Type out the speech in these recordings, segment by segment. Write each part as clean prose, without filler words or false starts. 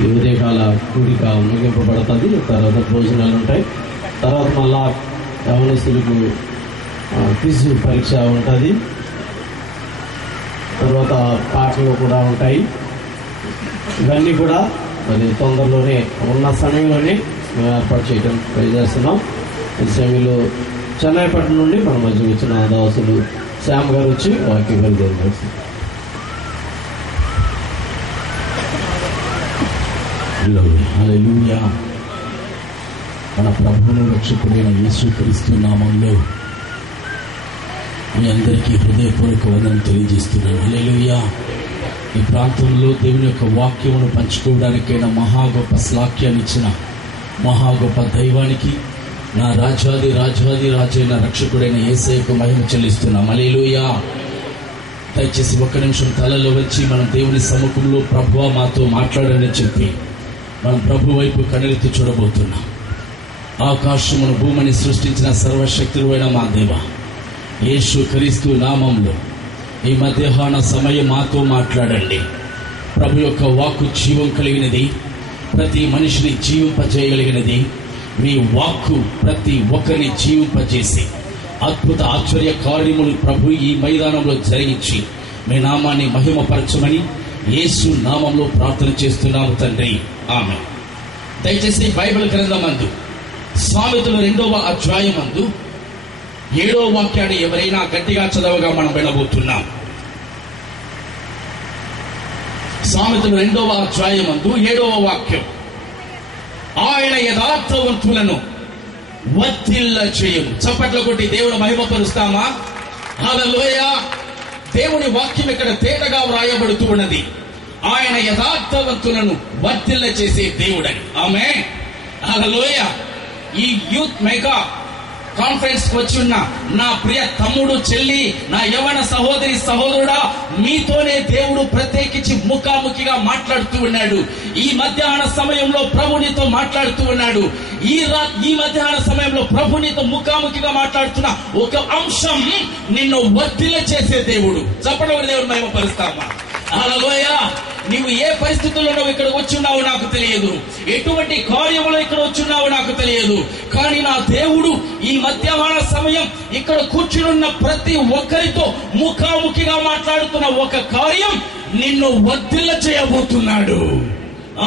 ఈ ఉదయకాల కూడిక ముగింపబడుతుంది. తర్వాత భోజనాలు ఉంటాయి. తర్వాత మళ్ళా యవనస్తులకు క్విజ్ పరీక్ష ఉంటుంది. తర్వాత పాటలు కూడా ఉంటాయి. ఇవన్నీ కూడా మరి తొందరలోనే ఉన్న సమయంలోనే మేము ఏర్పాటు చేయడం ట్రై చేస్తున్నాం. ఈ సమయంలో చెన్నైపట్నం నుండి మన మధ్య వచ్చిన దాసులు శ్యామ్ గారు వచ్చి వాక్యం బయలుదేరి హల్లెలూయా. మన ప్రభువును రక్షకుడైన యేసుక్రీస్తు నామంలో మీ అందరికీ హృదయపూర్వక వందనం తెలియజేస్తున్నాను. హల్లెలూయా. ఈ ప్రాంతంలో దేవుని యొక్క వాక్యమును పంచుకోవడానికైనా మహా గొప్ప శ్లాఖ్యాన్ని ఇచ్చిన మహా గొప్ప దైవానికి నా రాజాది రాజైన రక్షకుడైన యేసయ్యకు మహిమ చెల్లిస్తున్నాం. హల్లెలూయా. దయచేసి ఒక్క నిమిషం తలలో వచ్చి మనం దేవుని సముఖంలో ప్రభువా మాతో మాట్లాడని చెప్పి మనం ప్రభు వైపు కన్నెత్తి చూడబోతున్నాం. ఆకాశమును భూమిని సృష్టించిన సర్వశక్తుడైన మా దేవ యేసు క్రీస్తు నామంలో ఈ మధ్యాహ్న సమయం మాతో మాట్లాడండి. ప్రభు యొక్క వాక్కు జీవం కలిగినది, ప్రతి మనిషిని జీవింపజేయగలిగినది. మీ వాక్కు ప్రతి ఒక్కరిని జీవింపజేసి అద్భుత ఆశ్చర్య కార్యములు ప్రభు ఈ మైదానంలో జరిగించి మీ నామాన్ని మహిమపరచమని యేసు నామంలో ప్రార్థన చేస్తున్నాము తండ్రి, ఆమేన్. దయచేసి బైబిల్ గ్రంథమందు సామెతలు 2వ అధ్యాయమందు 7వ వాక్యాన్ని ఎవరైనా గట్టిగా చదవగా మనం వినబోతున్నాం. సామెతలు 2వ అధ్యాయమందు 7వ వాక్యం, ఆయన యథార్థవంతులను వర్ధిల్ల చేయము. చప్పట్ల కొట్టి దేవుడు మహిమపరుస్తామా? హల్లెలూయా. దేవుని వాక్యం ఇక్కడ తేటగా వ్రాయబడుతూ ఉన్నది. ఆయన యథార్థవంతులను వర్ధిల్ల చేసే దేవుడని. ఆమేన్. హల్లెలూయా. ఈ యూత్ మెగా కాన్ఫరెన్స్ కు వచ్చి ఉన్న నా ప్రియ తమ్ముడు, చెల్లి, నా యవన సహోదరి, సహోదరుడా, మీతోనే దేవుడు ప్రత్యేకించి ముఖాముఖిగా మాట్లాడుతూ ఉన్నాడు. ఈ మధ్యాహ్న సమయంలో ప్రభు నీతో మాట్లాడుతూ ఉన్నాడు. ఈ మధ్యాహ్న సమయంలో ప్రభు నీతో ముఖాముఖిగా మాట్లాడుతున్న ఒక అంశం నిన్ను వర్ధిల్ల చేసే దేవుడు. చెప్పడం దేవుడు మహిమపరుస్తామా? హల్లెలూయా. నీవు ఏ పరిస్థితుల్లో నువ్వు ఇక్కడ వచ్చున్నావో నాకు తెలియదు, ఎటువంటి కార్యములో ఇక్కడ వచ్చున్నావో నాకు తెలియదు. కానీ నా దేవుడు ఈ మధ్యాహ్న సమయం ఇక్కడ కూర్చున్న ప్రతి ఒక్కరితో ముఖాముఖిగా మాట్లాడుతున్న ఒక కార్యం నిన్ను వర్ధిల్ల చేయబోతున్నాడు.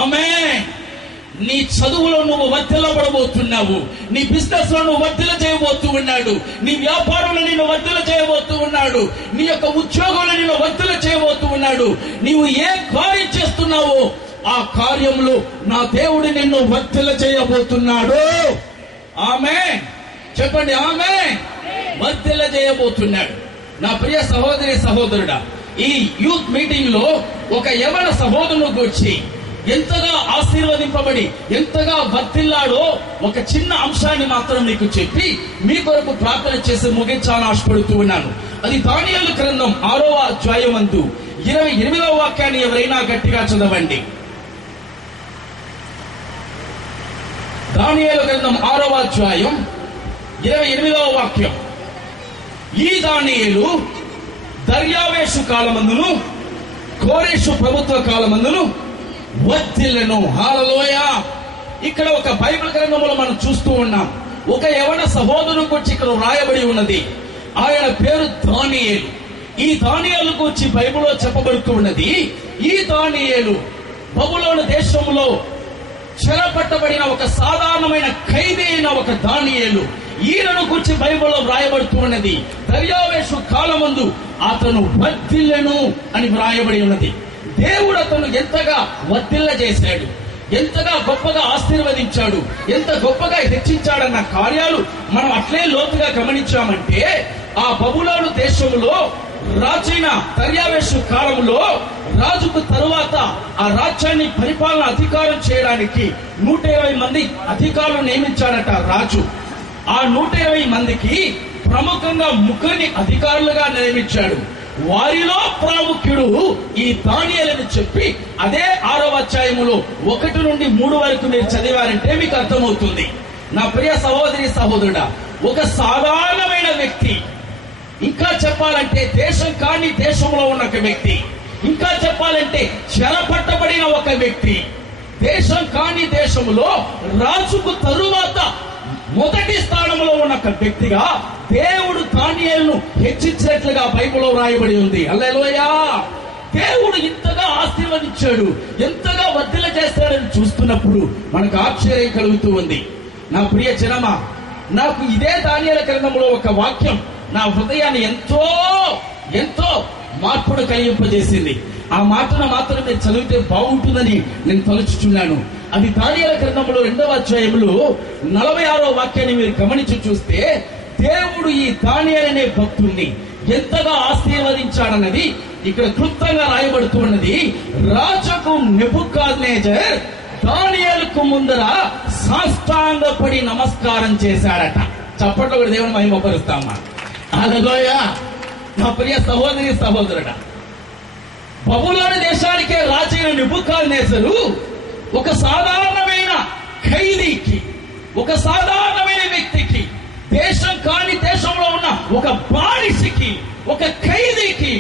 ఆమేన్. నీ చదువులో నువ్వు వర్ధిల్లబడబోతున్నావు. నీ బిజినెస్ లో నువ్వు వర్ధిల్ల చేయబోతూ ఉన్నాడు. నీ వ్యాపారంలో నిన్ను వర్ధిల్ల చేయబోతూ ఉన్నాడు. నీ యొక్క ఉద్యోగంలో నిన్ను వర్ధిల్ల చేయబోతూ ఉన్నాడు. నీవు ఏ కార్యం చేస్తున్నావో ఆ కార్యంలో నా దేవుడు నిన్ను వర్ధిల్ల చేయబోతున్నాడు. ఆమేన్. చెప్పండి ఆమేన్. వర్ధిల్ల చేయబోతున్నాడు. నా ప్రియ సహోదరి, సహోదరుడా, ఈ యూత్ మీటింగ్ లో ఒక యవన సహోదరుని గురించి ఎంతగా ఆశీర్వదింపబడి ఎంతగా వర్ధిల్లాడో ఒక చిన్న అంశాన్ని మాత్రం మీకు చెప్పి మీ కొరకు ప్రార్థన చేసి ముగించాలని ఆశపడుతూ ఉన్నాను. అది దానియేలు గ్రంథం 6వ అధ్యాయమందు 28వ వాక్యాన్ని ఎవరైనా గట్టిగా చదవండి. దానియేలు గ్రంథం 6వ అధ్యాయం 28వ వాక్యం. ఈ దానియేలు దర్యావేషు కాలమందును కోరేషు ప్రభుత్వ కాలమందును వర్ధిల్లెను. హల్లెలూయా. ఇక్కడ ఒక బైబిల్ గ్రంథంలో మనం చూస్తూ ఉన్నాం. ఒక యవన సహోదరుని గురించి ఇక్కడ రాయబడి ఉన్నది. ఆయన పేరు దానియేలు. ఈ దానియేలు గురించి బైబిల్లో చెప్పబడుతూ ఉన్నది. ఈ దానియేలు బబులోను దేశంలో చెరపట్టబడిన ఒక సాధారణమైన ఖైదీ అయిన ఒక దానియేలు. ఈయనను గురించి బైబిల్లో వ్రాయబడుతూ ఉన్నది. దర్యావేషు కాలమందు అతను వర్ధిల్లెను అని వ్రాయబడి ఉన్నది. దేవుడు అతను ఎంతగా వర్ధిల్ల చేశాడు, ఎంతగా గొప్పగా ఆశీర్వదించాడు, ఎంత గొప్పగా హెచ్చించాడన్న కార్యాలు మనం అట్లే లోతుగా గమనించామంటే ఆ బబులోను దేశంలో రాజైన దర్యావేషు కాలంలో రాజుకు తరువాత ఆ రాజ్యాన్ని పరిపాలన అధికారం చేయడానికి 120 మంది అధికారులు నియమించాడట రాజు. ఆ 120 మందికి ప్రముఖంగా 3 అధికారులుగా నియమించాడు. వారిలో ప్రాముఖ్యుడు ఈ దానియేలు చెప్పి అదే 6వ అధ్యాయములో 1 నుండి 3 వరకు మీరు చదివారంటే మీకు అర్థమవుతుంది. నా ప్రియ సహోదరి, సహోదరుడా, ఒక సాధారణమైన వ్యక్తి, ఇంకా చెప్పాలంటే దేశం కాని దేశంలో ఉన్న ఒక వ్యక్తి, ఇంకా చెప్పాలంటే చెరపట్టబడిన ఒక వ్యక్తి, దేశం కాని దేశములో రాజుకు తరువాత మొదటి స్థానంలో ఉన్న ఒక వ్యక్తిగా దేవుడు దానియేలును హెచ్చించినట్లుగా బైబిల్లో రాయబడి ఉంది. హల్లెలూయా! దేవుడు ఇంతగా ఆశీర్వదించాడు, ఎంతగా వర్ధిల్ల చేస్తాడని చూస్తున్నప్పుడు మనకు ఆశ్చర్యం కలుగుతూ ఉంది. నా ప్రియ జనమా, నాకు ఇదే దానియేలు గ్రంథంలో ఒక వాక్యం నా హృదయాన్ని ఎంతో ఎంతో మార్పును కలిగింపజేసింది. ఆ మాటను మాత్రం నేను చదివితే బాగుంటుందని నేను తలుచుచున్నాను. అది దానియేలు గ్రంథంలో 2వ అధ్యాయంలో 46వ వాక్యాన్ని మీరు గమనించి చూస్తే, దేవుడు ఈ దానియేలు అనే భక్తుణ్ణి ఎంతగా ఆశీర్వదించాడన్నది ఇక్కడ క్లుప్తంగా రాయబడుతున్నది. రాజుకు నెబుకద్నెజర్ దానియేలుకు ముందర సాష్టాంగపడి నమస్కారం చేశాడట. చప్పట్లో కూడా దేవుని మహిమపరుస్తామా. హల్లెలూయా! నా ప్రియ సహోదరి సహోదరుడా, బబులోను దేశానికే రాజైన నెబుకద్నెజరు ఒక సాధారణమైన ఖైదీకి, ఒక సాధారణమైన వ్యక్తికి, దేశం కాని దేశంలో ఉన్న ఒక బానిసకి, ఒక ఖైదీకి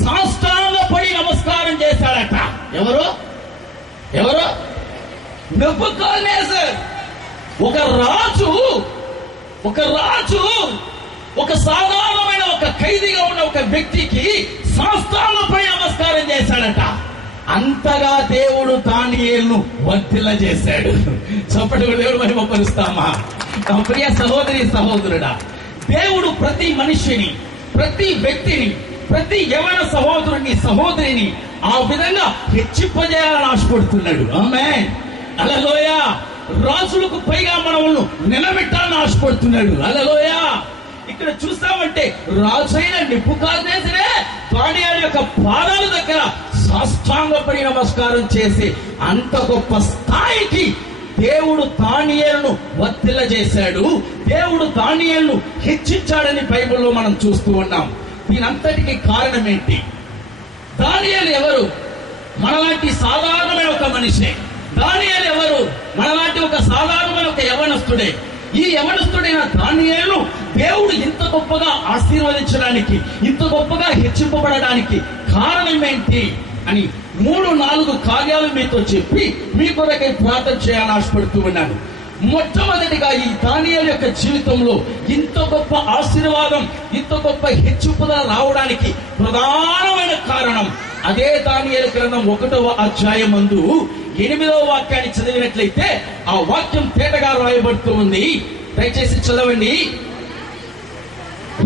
సాష్టాంగపడి నమస్కారం చేశాడట. ఎవరు నెబుకద్నెజర్. ఒక రాజు ఒక సాధారణమైన ఒక ఖైదీగా ఉన్న ఒక వ్యక్తికి సాష్టాంగపడి నమస్కారం చేశాడట. అంతగా దేవుడు దానియేలును వర్ధిల్ల చేశాడు. చప్పటి దేవుడు మహిమపరుస్తామా. నా ప్రియ సహోదరి సహోదరుడా, దేవుడు ప్రతి మనిషిని, ప్రతి వ్యక్తిని, ప్రతి యవన సహోదరుని సహోదరిని ఆ విధంగా హెచ్చింపజేయాలని ఆశపడుతున్నాడు. ఆమేన్. హల్లెలూయా! రాజులకు పైగా మనల్ని నిలబెట్టాలని ఆశపడుతున్నాడు. హల్లెలూయా! ఇక్కడ చూస్తామంటే రాజైన నెబుకద్నెజరే దానియేలు యొక్క పాదాల దగ్గర సాష్టాంగపడి నమస్కారం చేసి అంత గొప్ప స్థాయికి దేవుడు దానియేలును వర్ధిల్ల చేశాడు. దేవుడు దానియేలును హెచ్చించాడని బైబిల్లో మనం చూస్తూ ఉన్నాం. దీనంతటికి కారణం ఏంటి? దానియేలు ఎవరు? మనలాంటి సాధారణమైన ఒక మనిషే. దానియేలు ఎవరు? మనలాంటి ఒక సాధారణమైన ఒక యవనస్తుడే. ఈ యవనస్తుడైన దానియేలును దేవుడు ఇంత గొప్పగా ఆశీర్వదించడానికి, ఇంత గొప్పగా హెచ్చింపబడడానికి కారణం ఏంటి అని 3-4 కార్యాలు మీతో చెప్పి మీ కొరకై ప్రార్థన చేయాలని ఆశపడుతూ ఉన్నాను. మొట్టమొదటిగా ఈ దానియేలు యొక్క జీవితంలో ఇంత గొప్ప ఆశీర్వాదం, ఇంత గొప్ప హెచ్చింపుదల రావడానికి ప్రధానమైన కారణం అదే దానియేలు గ్రంథం 1వ అధ్యాయం నందు 8వ వాక్యాన్ని చదివినట్లయితే ఆ వాక్యం తేటగా రాయబడుతూ ఉంది. దయచేసి చదవండి.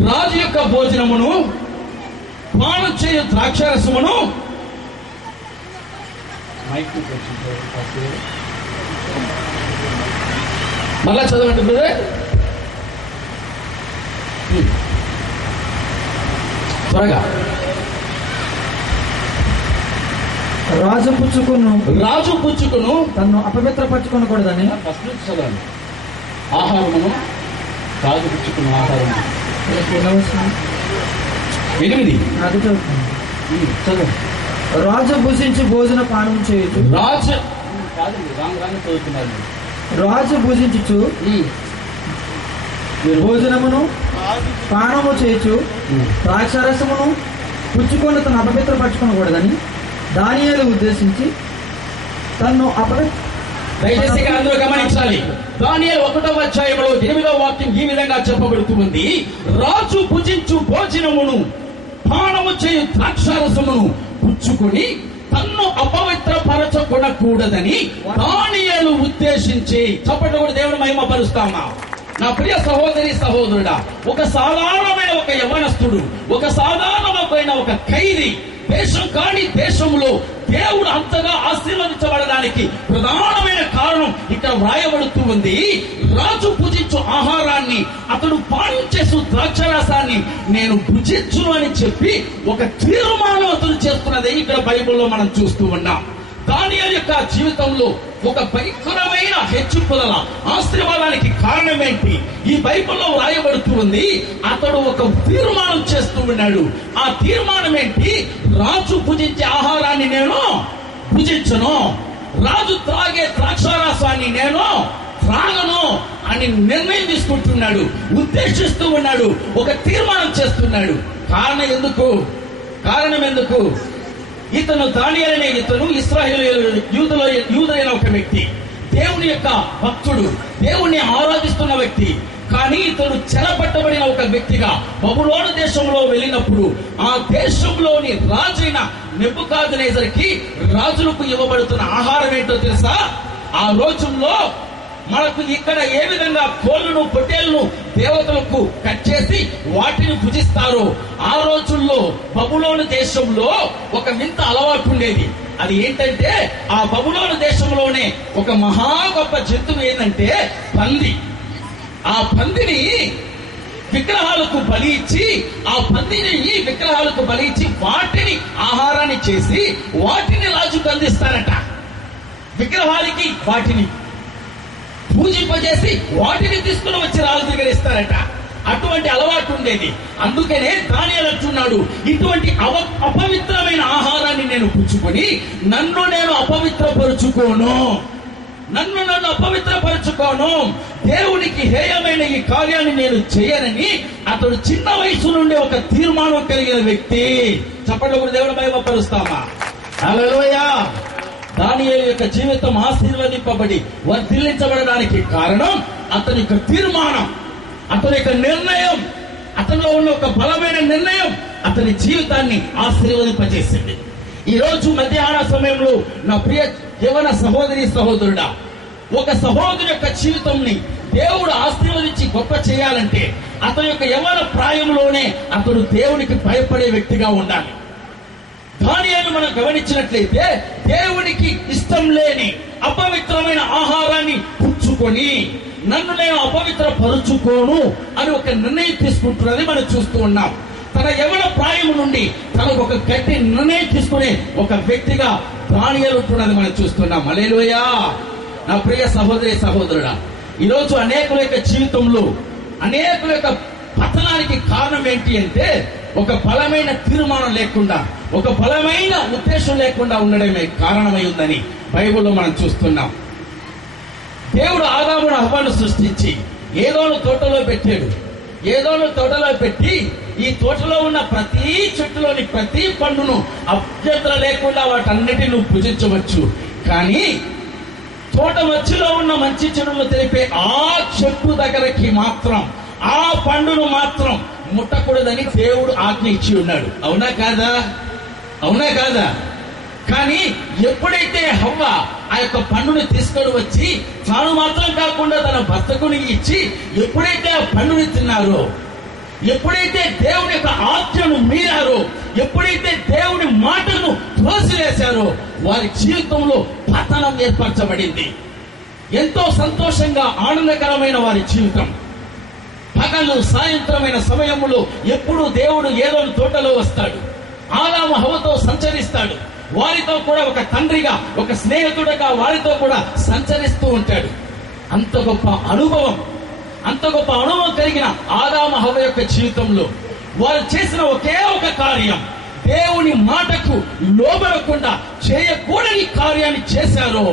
రాజు యొక్క భోజనమును, పానం చేయు ద్రాక్షారసమును, మళ్ళా చదవండి బ్రదర్, త్వరగా. రాజు పుచ్చుకును తన్ను అపవిత్రపరచుకొనకూడదని. ఫస్ట్ నుంచి చదవండి. ఆహారమును, రాజు పుచ్చుకున్న ఆహారము. 8 అది చదువుతాను. చదవండి. రాజు భుజించి భోజన పానం చేయొచ్చు. రాజు భుజించు భోజనమును పానము చేయొచ్చు ద్రాక్షారసమును పుచ్చుకొని తను అపవిత్రపరచుకొనకూడదని దానియేలు ఉద్దేశించి తన్ను దయచేసి అందరూ గమనించాలి. దానియేలు 1వ అధ్యాయంలో 8వ వాక్యం ఈ విధంగా చెప్పబడుతుంది. రాజు భుజించు భోజనమును, పానము చేయు ద్రాక్షారసమును పుచ్చుకొని తన్ను అపవిత్రపరచకూడదని దానియేలు ఉద్దేశించి. చప్పట్లు కూడా దేవుని మహిమపరుస్తామా. నా ప్రియ సహోదరి సహోదరుడా, ఒక సాధారణమైన ఒక యవనస్తుడు, ఒక సాధారణమైన ఒక ఖైదీ, దేశం కాని దేశంలో దేవుడు అంతగా ఆశీర్వదించబడడానికి ప్రధానమైన కారణం ఇక్కడ వ్రాయబడుతూ ఉంది. రాజు భుజించు ఆహారాన్ని, అతడు పానం చేసు ద్రాక్షరసాన్ని నేను భుజించును అని చెప్పి ఒక తీర్మానం అతడు చేస్తున్నది ఇక్కడ బైబిల్లో మనం చూస్తూ ఉన్నాం. దానియేలు యొక్క జీవితంలో ఒక భయంకరమైన హెచ్చింపుదల, ఆశీర్వాదానికి కారణం ఏంటి? ఈ బైబిల్లో వ్రాయబడుతూ ఉంది. అతడు ఒక తీర్మానం చేస్తూ ఉన్నాడు. ఆ తీర్మానం ఏంటి? రాజు భుజించే ఆహారాన్ని నేను భుజించను, రాజు త్రాగే ద్రాక్షారసాన్ని నేను త్రాగను అని నిర్ణయం తీసుకుంటున్నాడు, ఉద్దేశిస్తూ ఉన్నాడు, ఒక తీర్మానం చేస్తున్నాడు. కారణం ఎందుకు? ఇతను దానియేలు అనే ఇతను ఇశ్రాయేలు యూదులైన ఒక వ్యక్తి, దేవుని యొక్క భక్తుడు, దేవుణ్ణి ఆరాధిస్తున్న వ్యక్తి. కానీ ఇతడు చెరపట్టబడిన ఒక వ్యక్తిగా బబులోను దేశంలో వెళ్ళినప్పుడు ఆ దేశంలోని రాజైన నెబుకద్నెజరుకి రాజులకు ఇవ్వబడుతున్న ఆహారం ఏంటో తెలుసా? ఆ రోజుల్లో మనకు ఇక్కడ ఏ విధంగా కోళ్లను పొట్టేళ్లను దేవతలకు కట్ చేసి వాటిని భుజిస్తారు, ఆ రోజుల్లో బబులోను దేశంలో ఒక వింత అలవాటు ఉండేది. అది ఏంటంటే ఆ బబులోను దేశంలోనే ఒక మహా గొప్ప జంతువు ఏంటంటే పంది. ఆ పందిని విగ్రహాలకు బలి ఇచ్చి, ఆ పందిని ఈ విగ్రహాలకు బలి ఇచ్చి వాటిని ఆహారాన్ని చేసి వాటిని రాజుకు అందిస్తారట. విగ్రహాలకి వాటిని పూజింపజేసి వాటిని తీసుకుని వచ్చి రాజు దగ్గర ఇస్తారట. అటువంటి అలవాటు ఉండేది. అందుకనే దానియేలు అంటున్నాడు, ఇటువంటి అపవిత్రమైన ఆహారాన్ని నేను పుచ్చుకొని నన్ను నేను అపవిత్రపరుచుకోను, నన్ను అపవిత్రపరుచుకోను, దేవునికి హేయమైన ఈ కార్యాన్ని నేను చేయనని అతడు చిన్న వయసు నుండి ఒక తీర్మానం కలిగిన వ్యక్తి. చెప్పండి, ఒక దేవుని మహిమపరుస్తామా? హల్లెలూయా. దానియేలు యొక్క జీవితం ఆశీర్వదింపబడి వర్ధిల్లించబడడానికి కారణం అతని యొక్క తీర్మానం, అతని యొక్క నిర్ణయం. అతనిలో ఉన్న ఒక బలమైన నిర్ణయం అతని జీవితాన్ని ఆశీర్వదింపజేసింది. ఈ రోజు మధ్యాహ్న సమయంలో నా ప్రియ యవన సహోదరి సహోదరుడా, ఒక సహోదరు యొక్క జీవితంని దేవుడు ఆశీర్వదించి గొప్ప చేయాలంటే అతని యొక్క యవన ప్రాయంలోనే అతడు దేవునికి భయపడే వ్యక్తిగా ఉండాలి. దానియేలు మనం గమనించినట్లయితే దేవునికి ఇష్టం లేని అపవిత్రమైన ఆహారాన్ని పుచ్చుకొని నన్ను నేను అపవిత్ర పరుచుకోను అని ఒక నిర్ణయం తీసుకుంటున్నది మనం చూస్తూ ఉన్నాం. తన యవన ప్రాయం నుండి తనకు ఒక గట్టి నిర్ణయం తీసుకునే ఒక వ్యక్తిగా దానియేలు ఉంటున్నది మనం చూస్తున్నాం. హల్లెలూయా. నా ప్రియ సహోదరి సహోదరుడా, ఈరోజు అనేకుల యొక్క జీవితంలో అనేకుల యొక్క పతనానికి కారణం ఏంటి అంటే ఒక బలమైన తీర్మానం లేకుండా, ఒక బలమైన ఉద్దేశం లేకుండా ఉండడమే కారణమై ఉందని బైబిల్లో మనం చూస్తున్నాం. దేవుడు ఆదామును హవ్వను సృష్టించి ఏదోను తోటలో పెట్టాడు. ఏదోను తోటలో పెట్టి ఈ తోటలో ఉన్న ప్రతి చెట్టులోని ప్రతి పండును అభ్యంతరం లేకుండా వాటన్నిటిని నువ్వు భుజించవచ్చు, కానీ తోట మధ్యలో ఉన్న మంచి చెడులను తెలిపే ఆ చెట్టు దగ్గరకి మాత్రం, ఆ పండును మాత్రం ముట్టకూడదని దేవుడు ఆజ్ఞ ఇచ్చి ఉన్నాడు. అవునా కాదా? అవునా కాదా? కానీ ఎప్పుడైతే హవ్వ ఆ యొక్క పండుని తీసుకొని వచ్చి తాను మాత్రం కాకుండా తన భర్తకుని ఇచ్చి ఎప్పుడైతే ఆ పండుని తిన్నారో, ఎప్పుడైతే దేవుని యొక్క ఆజ్ఞను మీరారో, ఎప్పుడైతే దేవుని మాటను త్రోసివేశారో వారి జీవితంలో పతనం ఏర్పరచబడింది. ఎంతో సంతోషంగా ఆనందకరమైన వారి జీవితం, పగలు సాయంత్రమైన సమయంలో ఎప్పుడు దేవుడు ఏదో తోటలో వస్తాడు, ఆదాము హవ్వతో సంచరిస్తాడు, వారితో కూడా ఒక తండ్రిగా ఒక స్నేహితుడిగా వారితో కూడా సంచరిస్తూ ఉంటాడు. అంత గొప్ప అనుభవం కలిగిన ఆదాము హవ్వ యొక్క జీవితంలో వారు చేసిన ఒకే ఒక కార్యం, దేవుని మాటకు లోబడకుండా చేయకూడని కార్యాన్ని చేశారో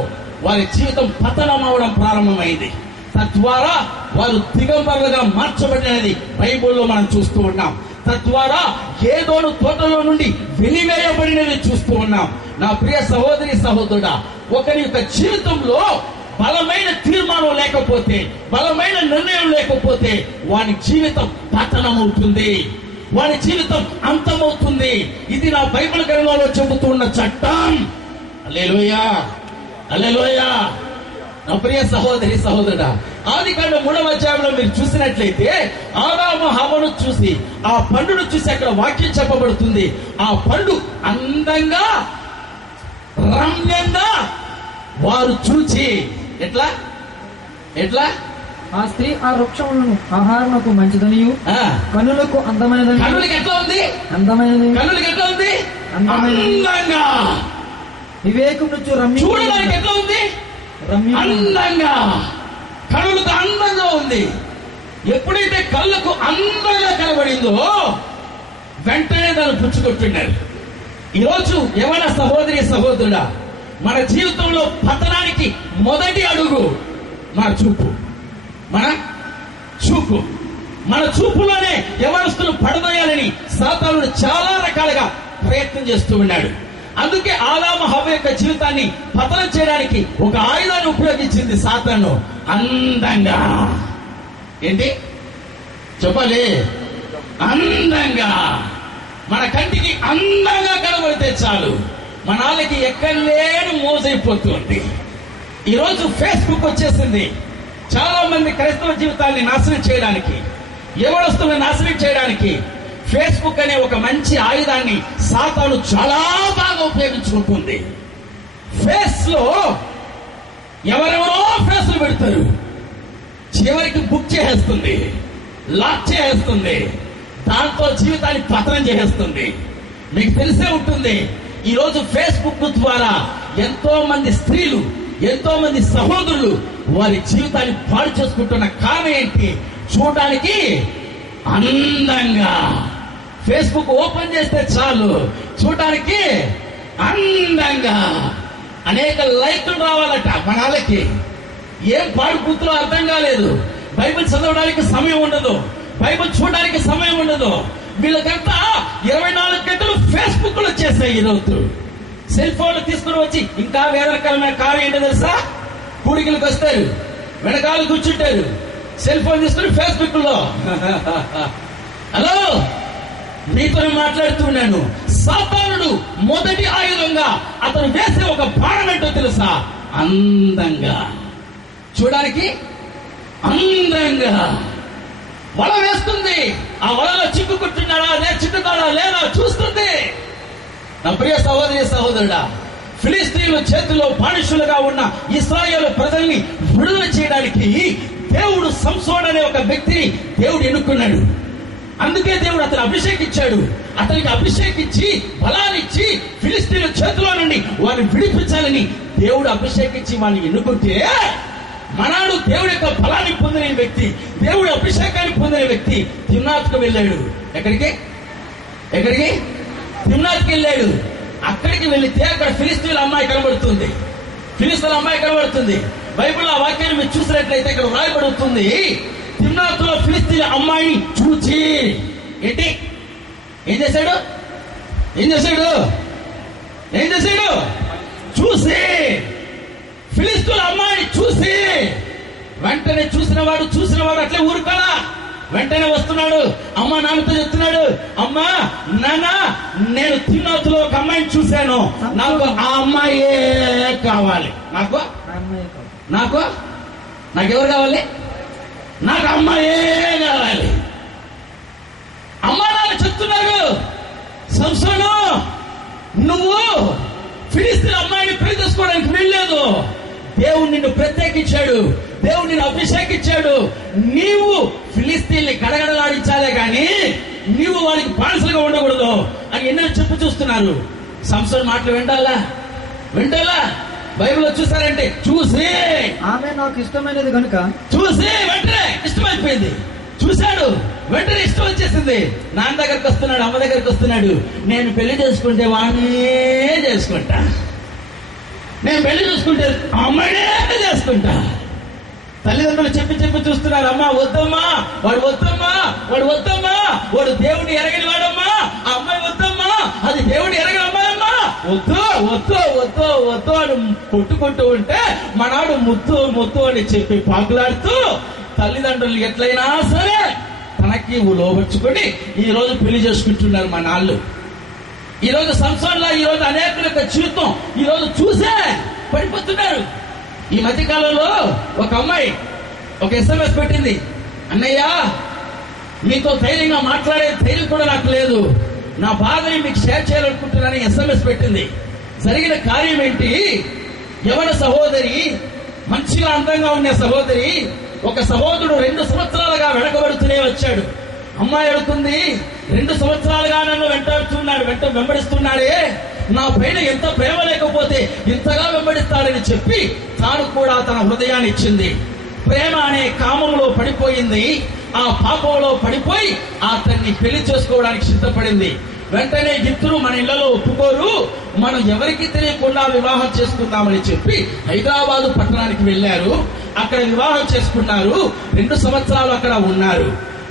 వారి జీవితం పతనం అవడం ప్రారంభమైంది. తద్వారా వారు దిగంబరులుగా మార్చబడినది బైబిల్లో మనం చూస్తూ ఉన్నాం. తద్వారా ఏదోను తోటలో నుండి వెలివేయబడినది చూస్తూ ఉన్నాం. నా ప్రియ సహోదరి సహోదరుడా, ఒకరి యొక్క జీవితంలో బలమైన తీర్మానం లేకపోతే, బలమైన నిర్ణయం లేకపోతే వాని జీవితం పతనమవుతుంది, వాని జీవితం అంతమవుతుంది. ఇది నా బైబిల్ గ్రంథంలో చెబుతున్న చట్టం. హల్లెలూయా, హల్లెలూయా. నా ప్రియ సహోదరి సహోదరుడా, ఆదికాండం 3వ అధ్యాయంలో మీరు చూసినట్లయితే ఆదాము హవ్వను చూసి ఆ పండును చూసి అక్కడ వాక్యం చెప్పబడుతుంది. ఆ పండు అందంగా రమ్యంగా వారు చూచి ఎట్లా ఆ స్త్రీ ఆ వృక్షములను ఆహారమునకు మంచిదనియు కనులకు అందమైనది. కనులకి ఎట్లా ఉంది? అందమైనది. కనులకి ఎట్లా ఉంది? అందంగా. వివేకం నుంచి రమ్య. చూడడానికి ఎట్లా ఉంది? అందంగా. కనులకు అందంగా ఉంది. ఎప్పుడైతే కళ్ళకు అందంగా కనబడిందో వెంటనే దాన్ని పుచ్చుకొట్టున్నారు. ఈరోజు యవన సహోదరి సహోదరుడా, మన జీవితంలో పతనానికి మొదటి అడుగు మన చూపు. మన చూపులోనే యవనస్తులు పడదోయాలని సాతానుడు చాలా రకాలుగా ప్రయత్నం చేస్తూ ఉన్నాడు. అందుకే ఆదాము హవ్వ యొక్క జీవితాన్ని పతనం చేయడానికి ఒక ఆయుధాన్ని ఉపయోగించింది సాతాను. అందంగా, ఏంటి చెప్పాలి, అందంగా, మన కంటికి అందంగా కనబడితే చాలు, మన వాళ్ళకి ఎక్కడ లేని మోసైపోతుంది. ఈరోజు ఫేస్బుక్ వచ్చేసింది. చాలా మంది క్రైస్తవ జీవితాన్ని నాశనం చేయడానికి, యవనస్తులను నాశనం చేయడానికి ఫేస్బుక్ అనే ఒక మంచి ఆయుధాన్ని సాతాను చాలా బాగా ఉపయోగించుకుంటుంది. ఫేస్ లో ఎవరెవరో ఫేస్లు పెడతారు, చివరికి బుక్ చేసేస్తుంది, లాక్ చేసేస్తుంది, దాంతో జీవితాన్ని పతనం చేసేస్తుంది. మీకు తెలిసే ఉంటుంది, ఈరోజు ఫేస్బుక్ ద్వారా ఎంతో మంది స్త్రీలు, ఎంతో మంది సహోదరులు వారి జీవితాన్ని పాడు చేసుకుంటున్న కారణం ఏంటి? చూడడానికి అందంగా. ఫేస్బుక్ ఓపెన్ చేస్తే చాలు, చూడడానికి అందంగా అనేక లైక్లు రావాలట. మన వాళ్ళకి ఏం పాడు కూతురో అర్థం కాలేదు. బైబిల్ చదవడానికి సమయం ఉండదు, బైబిల్ చూడడానికి సమయం ఉండదు. వీళ్ళకంతా 24 గంటలు ఫేస్బుక్ లో వచ్చేస్తాయి. ఈరోజు సెల్ ఫోన్లు తీసుకుని వచ్చి ఇంకా వేదనకరమైన కారణం ఏంటో తెలుసా? కూడికలకు వస్తారు, వెనకాల కూర్చుంటారు, సెల్ ఫోన్ తీసుకుని ఫేస్బుక్ లో హలో మీతో మాట్లాడుతున్నాను. సాతానుడు మొదటి ఆయుధంగా అతను వేసే ఒక బాణం ఏంటో తెలుసా? అందంగా, చూడడానికి అందంగా వల వేస్తుంది. ఆ వలలో చిక్కుకుంటున్నాడా చిక్కుతాడా లేదా చూస్తుంది. నా ప్రియ సహోదరి సహోదరుడా, ఫిలిస్తీన్ల చేతిలో బానిసలుగా ఉన్న ఇశ్రాయేలు ప్రజల్ని విడుదల చేయడానికి దేవుడు సంసోన్ అనే ఒక వ్యక్తిని దేవుడు ఎన్నుకున్నాడు. అందుకే దేవుడు అతను అభిషేకించాడు. అతనికి అభిషేకించి బలాన్నిచ్చి ఫిలిస్తీన్ల చేతిలో నుండి వారిని విడిపించాలని దేవుడు అభిషేకించి వారిని ఎన్నుకుంటే, మనాడు దేవుడి యొక్క బలాన్ని పొందిన వ్యక్తి, దేవుడి అభిషేకాన్ని పొందిన వ్యక్తి తిమ్నాతుకు వెళ్ళాడు. ఎక్కడికి తిమ్నాతుకి వెళ్ళాడు. అక్కడికి వెళితే అక్కడ ఫిలిస్తీన్ల అమ్మాయి కనబడుతుంది. ఫిలిస్తీన్ల అమ్మాయి కనబడుతుంది. బైబిల్లో ఆ వాక్యాన్ని మీరు చూసినట్లయితే ఇక్కడ రాయబడుతుంది, తిమ్నాతులో ఫిలిస్తీన్ల అమ్మాయిని చూచి ఏం చేశాడు? చూసి ఫిలిస్తీన్ల అమ్మాయిని చూసి వెంటనే చూసిన వాడు అట్లే ఊరుకోలా, వెంటనే వస్తున్నాడు. అమ్మ నాన్నతో చెప్తున్నాడు, అమ్మా నాన్న నేను తిమ్నాతులో ఒక అమ్మాయిని చూశాను, నాకు ఆ అమ్మాయే కావాలి. నాకెవరు కావాలి? నాకు అమ్మాయే కావాలి. అమ్మా నాన్న చెప్తున్నారు, సంసోను నువ్వు ఫిలిస్తీన్ అమ్మాయిని పెళ్లి చేసుకోవడానికి వెళ్ళలేదు. దేవుడు నిన్ను ప్రత్యేకించాడు, దేవుడు నిన్ను అభిషేకించాడు. నీవు ఫిలిస్తీన్ని గడగడలాడించాలే గాని నీవు వారికి బానిసలుగా ఉండకూడదు అని ఎన్నో చెప్పు చూస్తున్నారు. సంసోను మాటలు వింటాలా? బైబిల్లో చూసారంటే చూసి ఆమె నాకు ఇష్టమైనది కనుక చూసి వెంటనే ఇష్టమైపోయింది. చూశాడు, వెంటనే ఇష్టం వచ్చేసింది. నాన్న దగ్గరికి వస్తున్నాడు, అమ్మ దగ్గరికి వస్తున్నాడు. నేను పెళ్లి చేసుకుంటే వాడినే చేసుకుంటా, నేను పెళ్లి చూసుకుంటే అమ్మాయినే చేసుకుంటా. తల్లిదండ్రులు చెప్పి చూస్తున్నారు, అమ్మా వద్దమ్మా, వాడు దేవుడిని ఎరగని వాడమ్మా, ఆ అమ్మాయి వద్దమ్మా, అది దేవుడిని ఎరగని అమ్మాయమ్మా, వద్దు అని కొట్టుకుంటూ ఉంటే మనాడు ముత్తు అని చెప్పి పాకులాడుతూ తల్లిదండ్రులు ఎట్లయినా సరే తనకి లోబర్చుకొని ఈ రోజు పెళ్లి చేసుకుంటున్నారు మా నాళ్ళు. ఈ రోజు సంవత్సరంలో ఈ రోజు అనేకుల యొక్క జీవితం ఈ రోజు చూసే పడిపోతున్నారు. ఈ మధ్య కాలంలో ఒక అమ్మాయి ఒక SMS పెట్టింది, అన్నయ్య మీతో ధైర్యంగా మాట్లాడే ధైర్యం కూడా నాకు లేదు, నా బాధని మీకు షేర్ చేయాలనుకుంటున్నానని SMS పెట్టింది. జరిగిన కార్యం ఏంటి? యవన సహోదరి, మంచిగా అందంగా ఉండే సహోదరి, ఒక సహోదరుడు 2 సంవత్సరాలుగా వెనకబడుతూనే వచ్చాడు. అమ్మాయి అడుగుతుంది, 2 సంవత్సరాలుగా నన్ను వెంబడిస్తున్నాడే, నా పైన ఎంత ప్రేమ లేకపోతే ఇంతగా వెంబడిస్తాడని చెప్పి తాను కూడా తన హృదయాన్ని ఇచ్చింది. ప్రేమ అనే కామంలో పడిపోయింది, ఆ పాపంలో పడిపోయి అతన్ని పెళ్లి చేసుకోవడానికి సిద్ధపడింది. వెంటనే ఇద్దరు మన ఇళ్లలో ఒప్పుకోరు, మనం ఎవరికి తెలియకుండా వివాహం చేసుకుందామని చెప్పి హైదరాబాదు పట్టణానికి వెళ్లారు. అక్కడ వివాహం చేసుకున్నారు. 2 సంవత్సరాలు అక్కడ ఉన్నారు.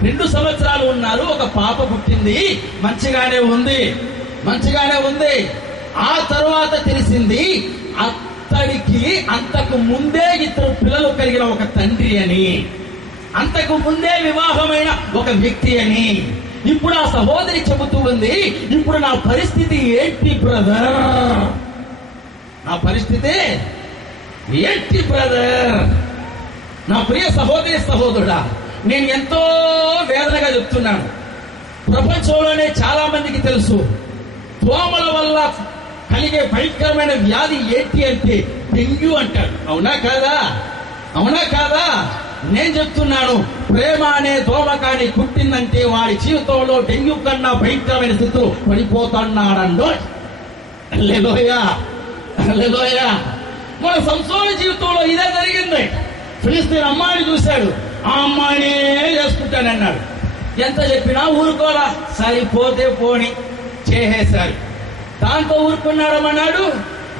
2 సంవత్సరాలు ఉన్నారు. ఒక పాప పుట్టింది. మంచిగానే ఉంది. ఆ తర్వాత తెలిసింది అతడికి అంతకు ముందే 2 పిల్లలు కలిగిన ఒక తండ్రి అని, అంతకు ముందే వివాహమైన ఒక వ్యక్తి అని. ఇప్పుడు ఆ సహోదరి చెబుతూ ఉంది, ఇప్పుడు నా పరిస్థితి ఏంటి బ్రదర్, నా పరిస్థితి ఏంటి బ్రదర్. నా ప్రియ సహోదరి సహోదరుడా, నేను ఎంతో వేదనగా చెప్తున్నాను. ప్రపంచంలోనే చాలా మందికి తెలుసు దోమల వల్ల కలిగే భయంకరమైన వ్యాధి ఏంటి అంటే డెంగ్యూ అంటారు. అవునా కాదా? అవునా కాదా? నేను చెప్తున్నాను, ప్రేమ అనే దోమ కానీ కుట్టిందంటే వాడి జీవితంలో డెంగ్యూ కన్నా భయంకరమైన స్థితిలో పడిపోతున్నాడండో. హల్లెలూయా, హల్లెలూయా. మన సంసోను జీవితంలో ఇదే జరిగింది. ఫిలిస్తీన్ అమ్మాయిని చూశాడు, ఆ అమ్మాయినే చేసుకుంటానన్నాడు. ఎంత చెప్పినా ఊరుకోరా, సరిపోతే పోని చేసేశారు. దాంతో ఊరుకున్నాడమన్నాడు.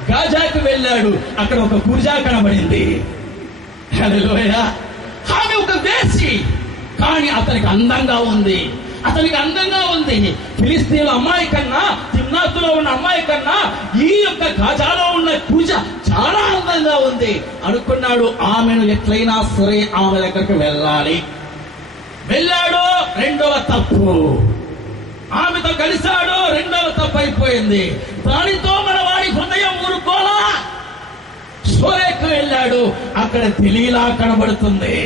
గాజాకి వెళ్ళాడు, అక్కడ ఒక గుర్జా కనబడింది. హల్లెలూయా. ఆమె ఒక వేసి, కానీ అతనికి అందంగా ఉంది, అతనికి అందంగా ఉంది. ఫిలిస్తీన్ల అమ్మాయి కన్నా, తిమ్నాతులో ఉన్న అమ్మాయి కన్నా ఈ యొక్క గాజాలో ఉన్న పూజ చాలా అందంగా ఉంది అనుకున్నాడు. ఆమెను ఎట్లయినా సరే ఆమె దగ్గరికి వెళ్ళాలి. వెళ్ళాడు, రెండవ తప్పు. ఆమెతో కలిశాడు, రెండవ తప్పు అయిపోయింది. దానితో మన వాడి హృదయం ఊరుకోలా. సోరేకు వెళ్ళాడు, అక్కడ దెలీలా కనబడుతుంది.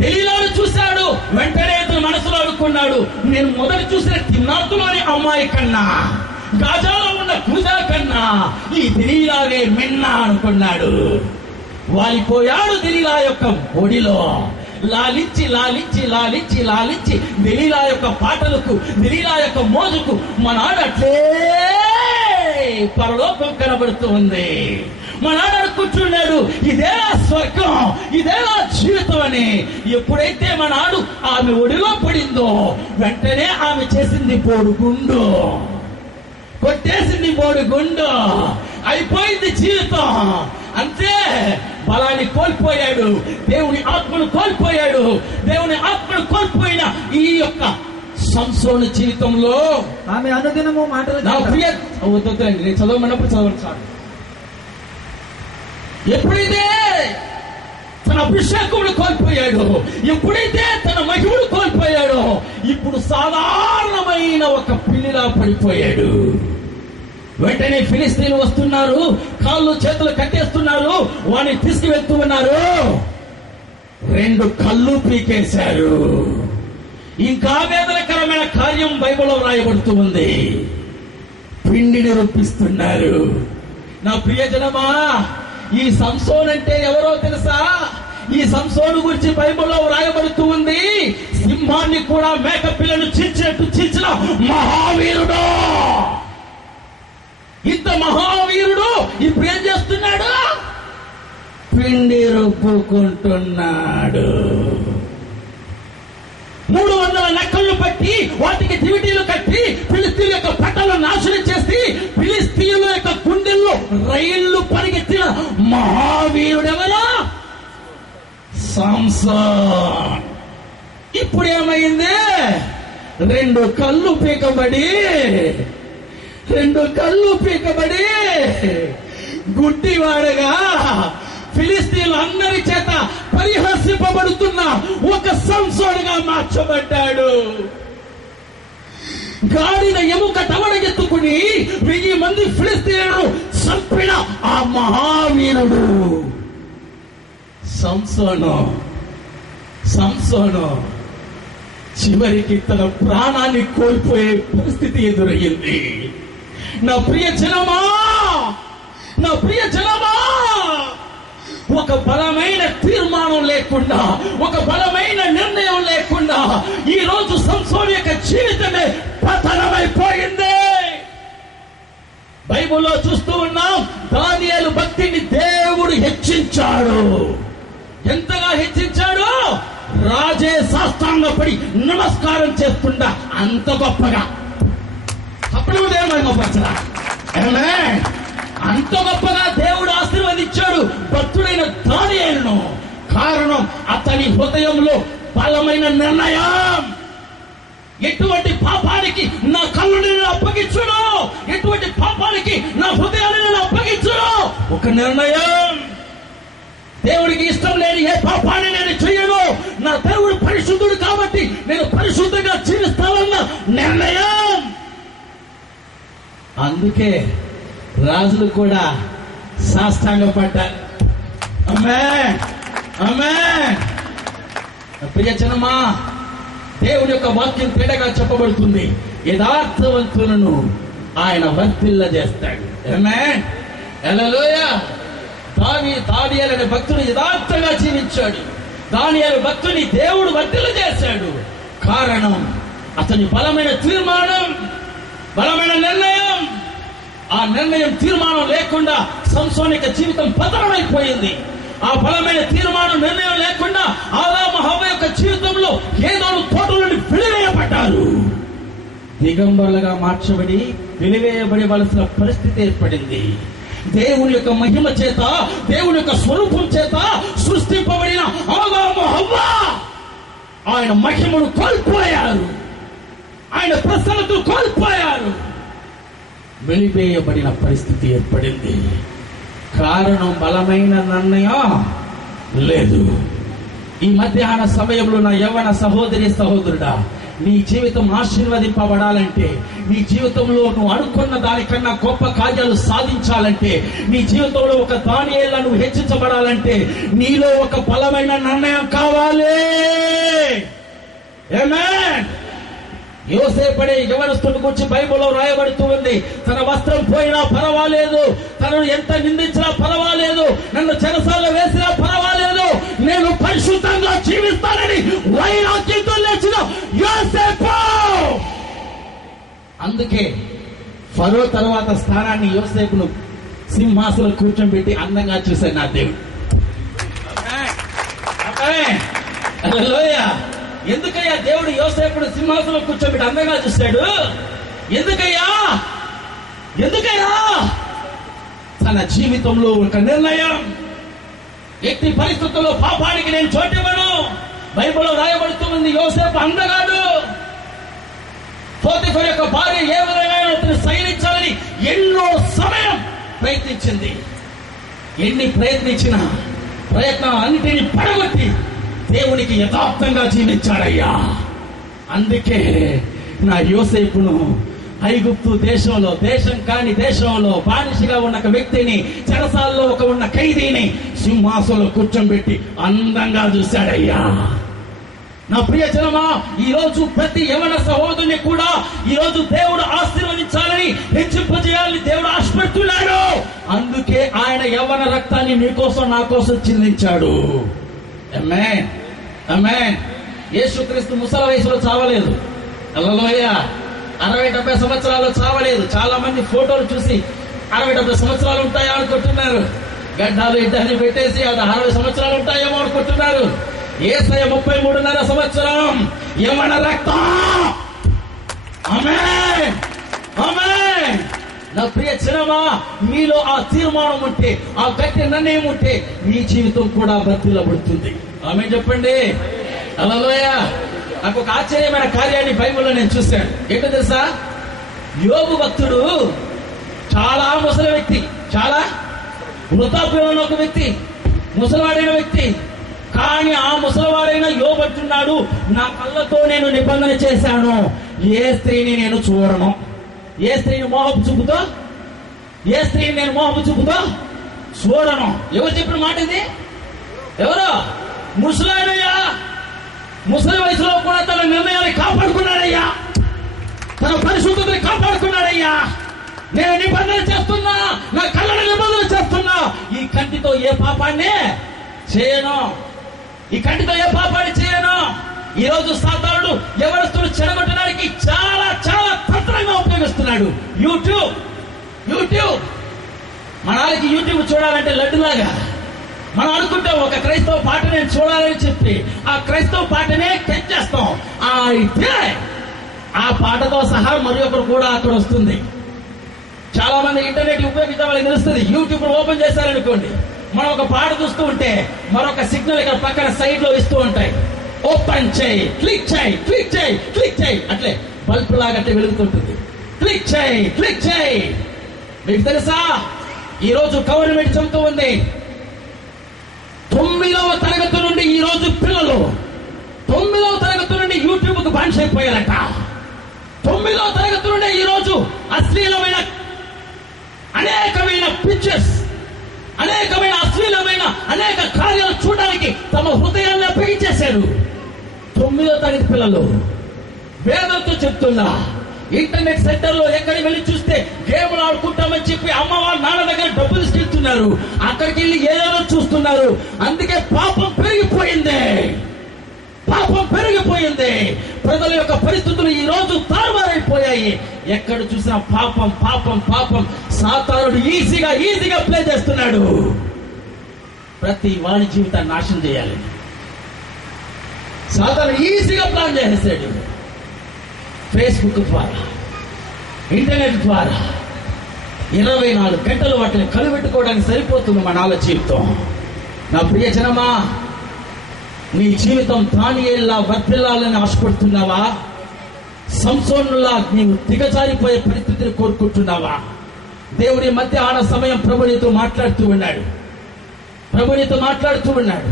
దెలీలాను చూశాడు, వెంటనే అతను మనసులో అనుకున్నాడు, నేను మొదటి చూసిన తిమ్నాతులోని అమ్మాయి కన్నా, గాజాలో ఉన్న కూజా కన్నా ఈ దెలీలానే మిన్నా అనుకున్నాడు. వాలిపోయాడు దెలీలా యొక్క ఒడిలో. లాలించి లాలించి లాలించి లాలించి దెలీలా యొక్క పాటలకు, దెలీలా యొక్క మోజుకు మనాడు అట్లే పరలోకం కనబడుతూ ఉంది. మనాడు అనుకుంటున్నాడు, ఇదేనా స్వర్గం, ఇదేనా జీవితం అని. ఎప్పుడైతే మనాడు ఆమె ఒడిలో పడిందో వెంటనే ఆమె చేసింది బోడుగుండు, కొట్టేసింది బోడుగుండు. అయిపోయింది జీవితం. అంతే, బలాన్ని కోల్పోయాడు, దేవుని ఆత్మను కోల్పోయాడు. దేవుని ఆత్మను కోల్పోయిన ఈ యొక్క సంసోను జీవితంలో ఆమె అనుదినము మాటలు నా ప్రియ వద్దండి, నేను చదవమన్నప్పుడు చదవండి సార్. ఎప్పుడైతే తన అభిషేకమును కోల్పోయాడు, ఎప్పుడైతే తన మహిమను కోల్పోయాడో, ఇప్పుడు సాధారణమైన ఒక పిల్లిలా పడిపోయాడు. వెంటనే ఫిలిస్తీన్లు వస్తున్నారు, కాళ్ళు చేతులు కట్టేస్తున్నారు, వాడిని తీసుకువెళ్తూ ఉన్నారు. 2 కళ్ళు పీకేశారు. ఇంకా వేదనకరమైన కార్యం బైబిల్లో రాయబడుతూ ఉంది. పిండిని రూపిస్తున్నారు. నా ప్రియజనమా, ఈ సంసోను అంటే ఎవరో తెలుసా? ఈ సంసోను గురించి బైబిల్లో రాయబడుతూ ఉంది, సింహాన్ని కూడా మేక పిల్లను చీల్చినట్టు చీల్చిన మహావీరుడు. ఇంత మహావీరుడు ఇప్పుడు ఏం చేస్తున్నాడు? పిండి రుబ్బుకుంటున్నాడు. 300 నక్కలను పట్టి వాటికి దివిటీలు కట్టి ఫిలిస్తీన్ల యొక్క పట్టణాలను నాశనం చేసి ఫిలిస్తీన్ల యొక్క గుండెల్లో రైళ్లు పరిగెత్తిన మహావీరుడెవరా? సంసోన్. ఇప్పుడు ఏమైంది? 2 కళ్ళు పీకబడి గుడ్డివాడగా ఫిలిస్తీన్లు అందరి చేత పరిహసింపబడుతున్న ఒక సంసోనుగా మార్చబడ్డాడు. గాడిద ఎముక టవడ ఎత్తుకుని 1000 మంది ఫిలిస్తీన్లను చంపిన ఆ మహావీరుడు సంసోను చివరికి తన ప్రాణాన్ని కోల్పోయే పరిస్థితి ఎదురయ్యింది. నా ప్రియ జనమా, ఒక బలమైన తీర్మానం లేకుండా, ఒక బలమైన నిర్ణయం లేకుండా ఈ రోజు సంసోను యొక్క జీవితమే పతనమైపోయింది. బైబిల్లో చూస్తూ ఉన్నాం, దానియేలు భక్తిని దేవుడు హెచ్చించాడు. ఎంతగా హెచ్చించాడు? రాజే సాష్టాంగపడి నమస్కారం చేస్తుండా అంత గొప్పగా. అప్పుడు దేవుడు అంత గొప్పగా దేవుడు ఆశీర్వదించాడు భక్తుడైన దానియేలును. కారణం అతని హృదయంలో బలమైన నిర్ణయం. ఎటువంటి పాపానికి నా కళ్ళని నేను అప్పగించును, ఎటువంటి పాపానికి నా హృదయాన్ని నేను అప్పగించును. ఒక నిర్ణయం. దేవుడికి ఇష్టం లేని ఏ పాపాన్ని నేను చెయ్యను. నా దేవుడు పరిశుద్ధుడు కాబట్టి నేను పరిశుద్ధంగా జీవిస్తానన్న నిర్ణయం. అందుకే రాజులు కూడా సాష్టాంగపడ్డారు. ఆమేన్, ఆమేన్. ప్రియజనమా, దేవుని యొక్క వాక్యం తేటగా చెప్పబడుతుంది. యథార్థవంతులను ఆయన వర్ధిల్ల చేస్తాడు. ఆమేన్, హల్లెలూయా. దానియేలు అనే భక్తుడు యథార్థంగా జీవించాడు. దానియేలు భక్తుని దేవుడు వర్ధిల్ల చేశాడు. కారణం అతని బలమైన తీర్మానం, బలమైన నిర్ణయం. ఆ నిర్ణయం, తీర్మానం లేకుండా సంసోనిక జీవితం పతనమైపోయింది. ఆ బలమైన తీర్మానం, నిర్ణయం లేకుండా ఆదాము హవ్వ యొక్క జీవితంలో ఏదో తోట నుండి వెలివేయబడ్డారు. దిగంబరులుగా మార్చబడి వెలివేయబడవలసిన పరిస్థితి ఏర్పడింది. దేవుని యొక్క మహిమ చేత, దేవుని యొక్క స్వరూపం చేత సృష్టింపబడిన ఆదాము హవ్వ ఆయన మహిమను కోల్పోయారు, ఆయన ప్రసన్నతను కోల్పోయారు. వెలివేయబడిన పరిస్థితి ఏర్పడింది. కారణం బలమైన నిర్ణయం లేదు. ఈ మధ్యాహ్న సమయంలో నా యవ్వన సహోదరి సహోదరుడా, నీ జీవితం ఆశీర్వదింపబడాలంటే, నీ జీవితంలో నువ్వు అనుకున్న దానికన్నా గొప్ప కార్యాలు సాధించాలంటే, నీ జీవితంలో ఒక దానియేలుగా నువ్వు హెచ్చించబడాలంటే నీలో ఒక బలమైన నిర్ణయం కావాలి. ఆమేన్. యోసేపడే యవనస్తుని గురించి బైబిల్లో రాయబడుతూ ఉంది. తన వస్త్రం పోయినా పర్వాలేదు, తనను ఎంత నిందించినా పర్వాలేదు, నన్ను చెరసాలలో వేసినా పర్వాలేదు, నేను పరిశుద్ధంగా జీవిస్తానని వైరాగ్యంతో లేచిన యోసేపు. అందుకే ఫరో తర్వాత స్థానాన్ని యోసేపును సింహాసనం కూర్చోబెట్టి అందంగా చూశాడు నా దేవుడు. హల్లెలూయా. ఎందుకయ్యా దేవుడు యోసేపుడు సింహాసనం కూర్చోబెట్టి అందంగా చూశాడు? ఎందుకయ్యా? తన జీవితంలో ఒక నిర్ణయం. ఎట్టి పరిస్థితుల్లో పాపానికి నేను చోటివ్వను. బైబిల్లో రాయబడుతుంది, యోసేపు అందగాడు. పోతిఫర్ యొక్క భార్య ఏ విధంగా అతను సైనించాలని ఎన్నో సమయం ప్రయత్నించింది. ఎన్ని ప్రయత్నించినా ప్రయత్నం అన్నిటినీ పడగొట్టి దేవునికి యథార్థంగా జీవించాడయ్యా. అందుకే నా యోసేపును ఐగుప్తు దేశంలో, దేశం కాని దేశంలో బానిసగా ఉన్న ఒక వ్యక్తిని, చెరసాల్లో ఉన్న ఖైదీని సింహాసనంలో కూర్చోబెట్టి అందంగా చూశాడయ్యా. నా ప్రియ జనమా, ఈ రోజు ప్రతి యవన సహోదరుని కూడా ఈ రోజు దేవుడు ఆశీర్వదించాలని, హెచ్చింపజేయాలని దేవుడు ఆశపడుతున్నాడు. అందుకే ఆయన యవన రక్తాన్ని నీకోసం నా కోసం చిందించాడు. ఆమేన్, ఆమేన్. యేసుక్రీస్తు ముసలి వయసులో చావలేదు. హల్లెలూయా. 60-70 సంవత్సరాలు చావలేదు. చాలా మంది ఫోటోలు చూసి 60-70 సంవత్సరాలు ఉంటాయో అనుకుంటున్నారు. గడ్డాలు ఇడ్డాన్ని పెట్టేసి అది 60 సంవత్సరాలు ఉంటాయేమో అనుకుంటున్నారు. యేసయ్య 33.5 సంవత్సరం యవన రక్తం. ఆమేన్, ఆమేన్. నా ప్రియ జనమా, మీలో ఆ తీర్మానం ఉంటే, ఆ గట్టి నిర్ణయం ఉంటే మీ జీవితం కూడా వర్ధిల్లబడుతుంది. ఆమేన్ చెప్పండి. హల్లెలూయా. నాకు ఒక ఆశ్చర్యమైన కార్యాన్ని బైబిల్లో నేను చూశాను. ఏంటో తెలుసా? యోబు భక్తుడు చాలా ముసలి వ్యక్తి, చాలా వృద్ధాప్యంలో ఒక వ్యక్తి, ముసలివాడైన వ్యక్తి. కానీ ఆ ముసలివాడైన యోబు అంటున్నాడు, నా కళ్ళతో నేను నిబంధన చేశాను, ఏ స్త్రీని నేను చూడను, ఏ స్త్రీని మోహపు చూపుతో, ఏ స్త్రీని నేను మోహపు చూపుతో చూడను. ఎవరు చెప్పిన మాట ఇది? ఎవరు? ముసలాయనయ్యా. ముసలి వయసులో కూడా తన నిర్ణయాన్ని కాపాడుకున్నాడయ్యా, తన పరిశుద్ధతని కాపాడుకున్నాడయ్యా. నేను నిబంధన చేస్తున్నా, నా కళ్ళని నిబంధన చేస్తున్నా, ఈ కంటితో ఏ పాపాన్ని చేయను, ఈ కంటితో ఏ పాపాన్ని చేయను. ఈ రోజు సాతానుడు యవనస్తులు చెడగొట్టడానికి చాలా చాలా తంత్రంగా ఉపయోగిస్తున్నాడు. యూట్యూబ్. మనకి యూట్యూబ్ చూడాలంటే లడ్డులాగా మనం అనుకుంటాం, ఒక క్రైస్తవ పాట నేను చూడాలని చెప్పి ఆ క్రైస్తవ పాటనే టచ్ చేస్తాం. అయితే ఆ పాటతో సహా మరి ఒకరు కూడా అక్కడ వస్తుంది. చాలా మంది ఇంటర్నెట్ ఉపయోగించే వాళ్ళకి తెలుస్తుంది. యూట్యూబ్ ఓపెన్ చేశారనుకోండి, మనం ఒక పాట చూస్తూ ఉంటే మరొక సిగ్నల్ ఇక్కడ పక్కన సైడ్ లో ఇస్తూ ఉంటాయి. ఓపెన్ చేయి, క్లిక్ చేయి, క్లిక్ చేయి, క్లిక్ చేయి, అట్లే బల్బ్ లాగా అట్లే వెలుగుతుంటుంది. క్లిక్ చేయి, క్లిక్ చేయి. మీకు తెలుసా, ఈరోజు గవర్నమెంట్ చెబుతూ ఉంది 9వ తరగతి నుండి ఈరోజు పిల్లలు 9వ తరగతి నుండి యూట్యూబ్ కు బానిస అయిపోయారట. 9వ తరగతి నుండి ఈరోజు అశ్లీలమైన అనేకమైన పిక్చర్స్, అనేకమైన అశ్లీలమైన అనేక కార్యాలు చూడడానికి తమ హృదయాన్ని అప్పగించేశారు. 9వ తరగతి పిల్లలు వేదంతో చెప్తున్నా, ఇంటర్నెట్ సెంటర్ లో ఎక్కడికి వెళ్ళి చూస్తే గేమ్లు ఆడుకుంటామని చెప్పి అమ్మ వాళ్ళ నాన్న దగ్గర డబ్బులు తీసుకెళ్తున్నారు. అక్కడికి వెళ్ళి ఏదేదో చూస్తున్నారు. అందుకే పాపం పెరిగిపోయింది, పాపం పెరిగిపోయింది. ప్రజల యొక్క పరిస్థితులు ఈ రోజు తారుమారైపోయాయి. ఎక్కడ చూసినా పాపం, పాపం, పాపం. సాతానుడు ఈజీగా ప్లే చేస్తున్నాడు. ప్రతి వాడి జీవితాన్ని నాశనం చేయాలి. సాతానుడు ఈజీగా ప్లాన్ చేసేసాడు. ఫేస్బుక్ ద్వారా, ఇంటర్నెట్ ద్వారా 24 గంటలు వాటిని కనిపెట్టుకోవడానికి సరిపోతుంది మన జీవితం. నా ప్రియ జనమా, నీ జీవితం దానియేలులా వర్ధిల్లాలని ఆశపడుతున్నావా? సంసోనులా నీవు దిగజారిపోయే పరిస్థితిని కోరుకుంటున్నావా? దేవుడి మధ్యాహ్న సమయం ప్రభు నీతో మాట్లాడుతూ ఉన్నాడు. ప్రభు నీతో మాట్లాడుతూ ఉన్నాడు.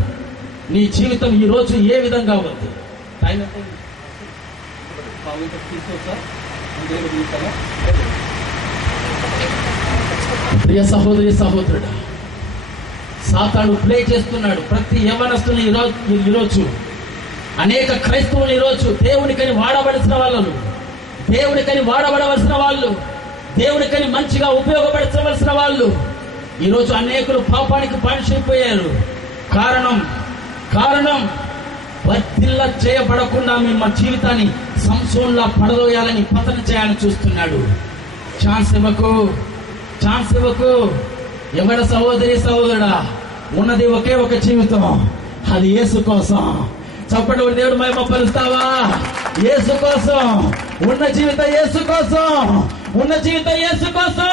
నీ జీవితం ఈ రోజు ఏ విధంగా ఉంది? ప్రియ సహోదరి సహోదరుడా, సాతాను ప్లే చేస్తున్నాడు ప్రతి యవ్వనస్తుని ఈరోజు. అనేక క్రైస్తవులు ఈరోజు దేవునికని వాడబడిన వాళ్ళు, దేవునికని మంచిగా ఉపయోగపరచవలసిన వాళ్ళు ఈరోజు అనేకులు పాపానికి బానిసైపోయారు. కారణం వర్ధిల్ల చేయబడకుండా మిమ్మ జీవితాన్ని సంసోన్లా పడదోయాలని, పతన చేయాలని చూస్తున్నాడు. ఛాన్స్ ఇవ్వకు. ఎవడ సహోదరి సహోదరుడా, ఉన్నది ఒకే ఒక జీవితం, అది యేసు కోసం. చప్పటి దేవుడు మహిమ పరుస్తావా? యేసు కోసం ఉన్న జీవితం, యేసు కోసం.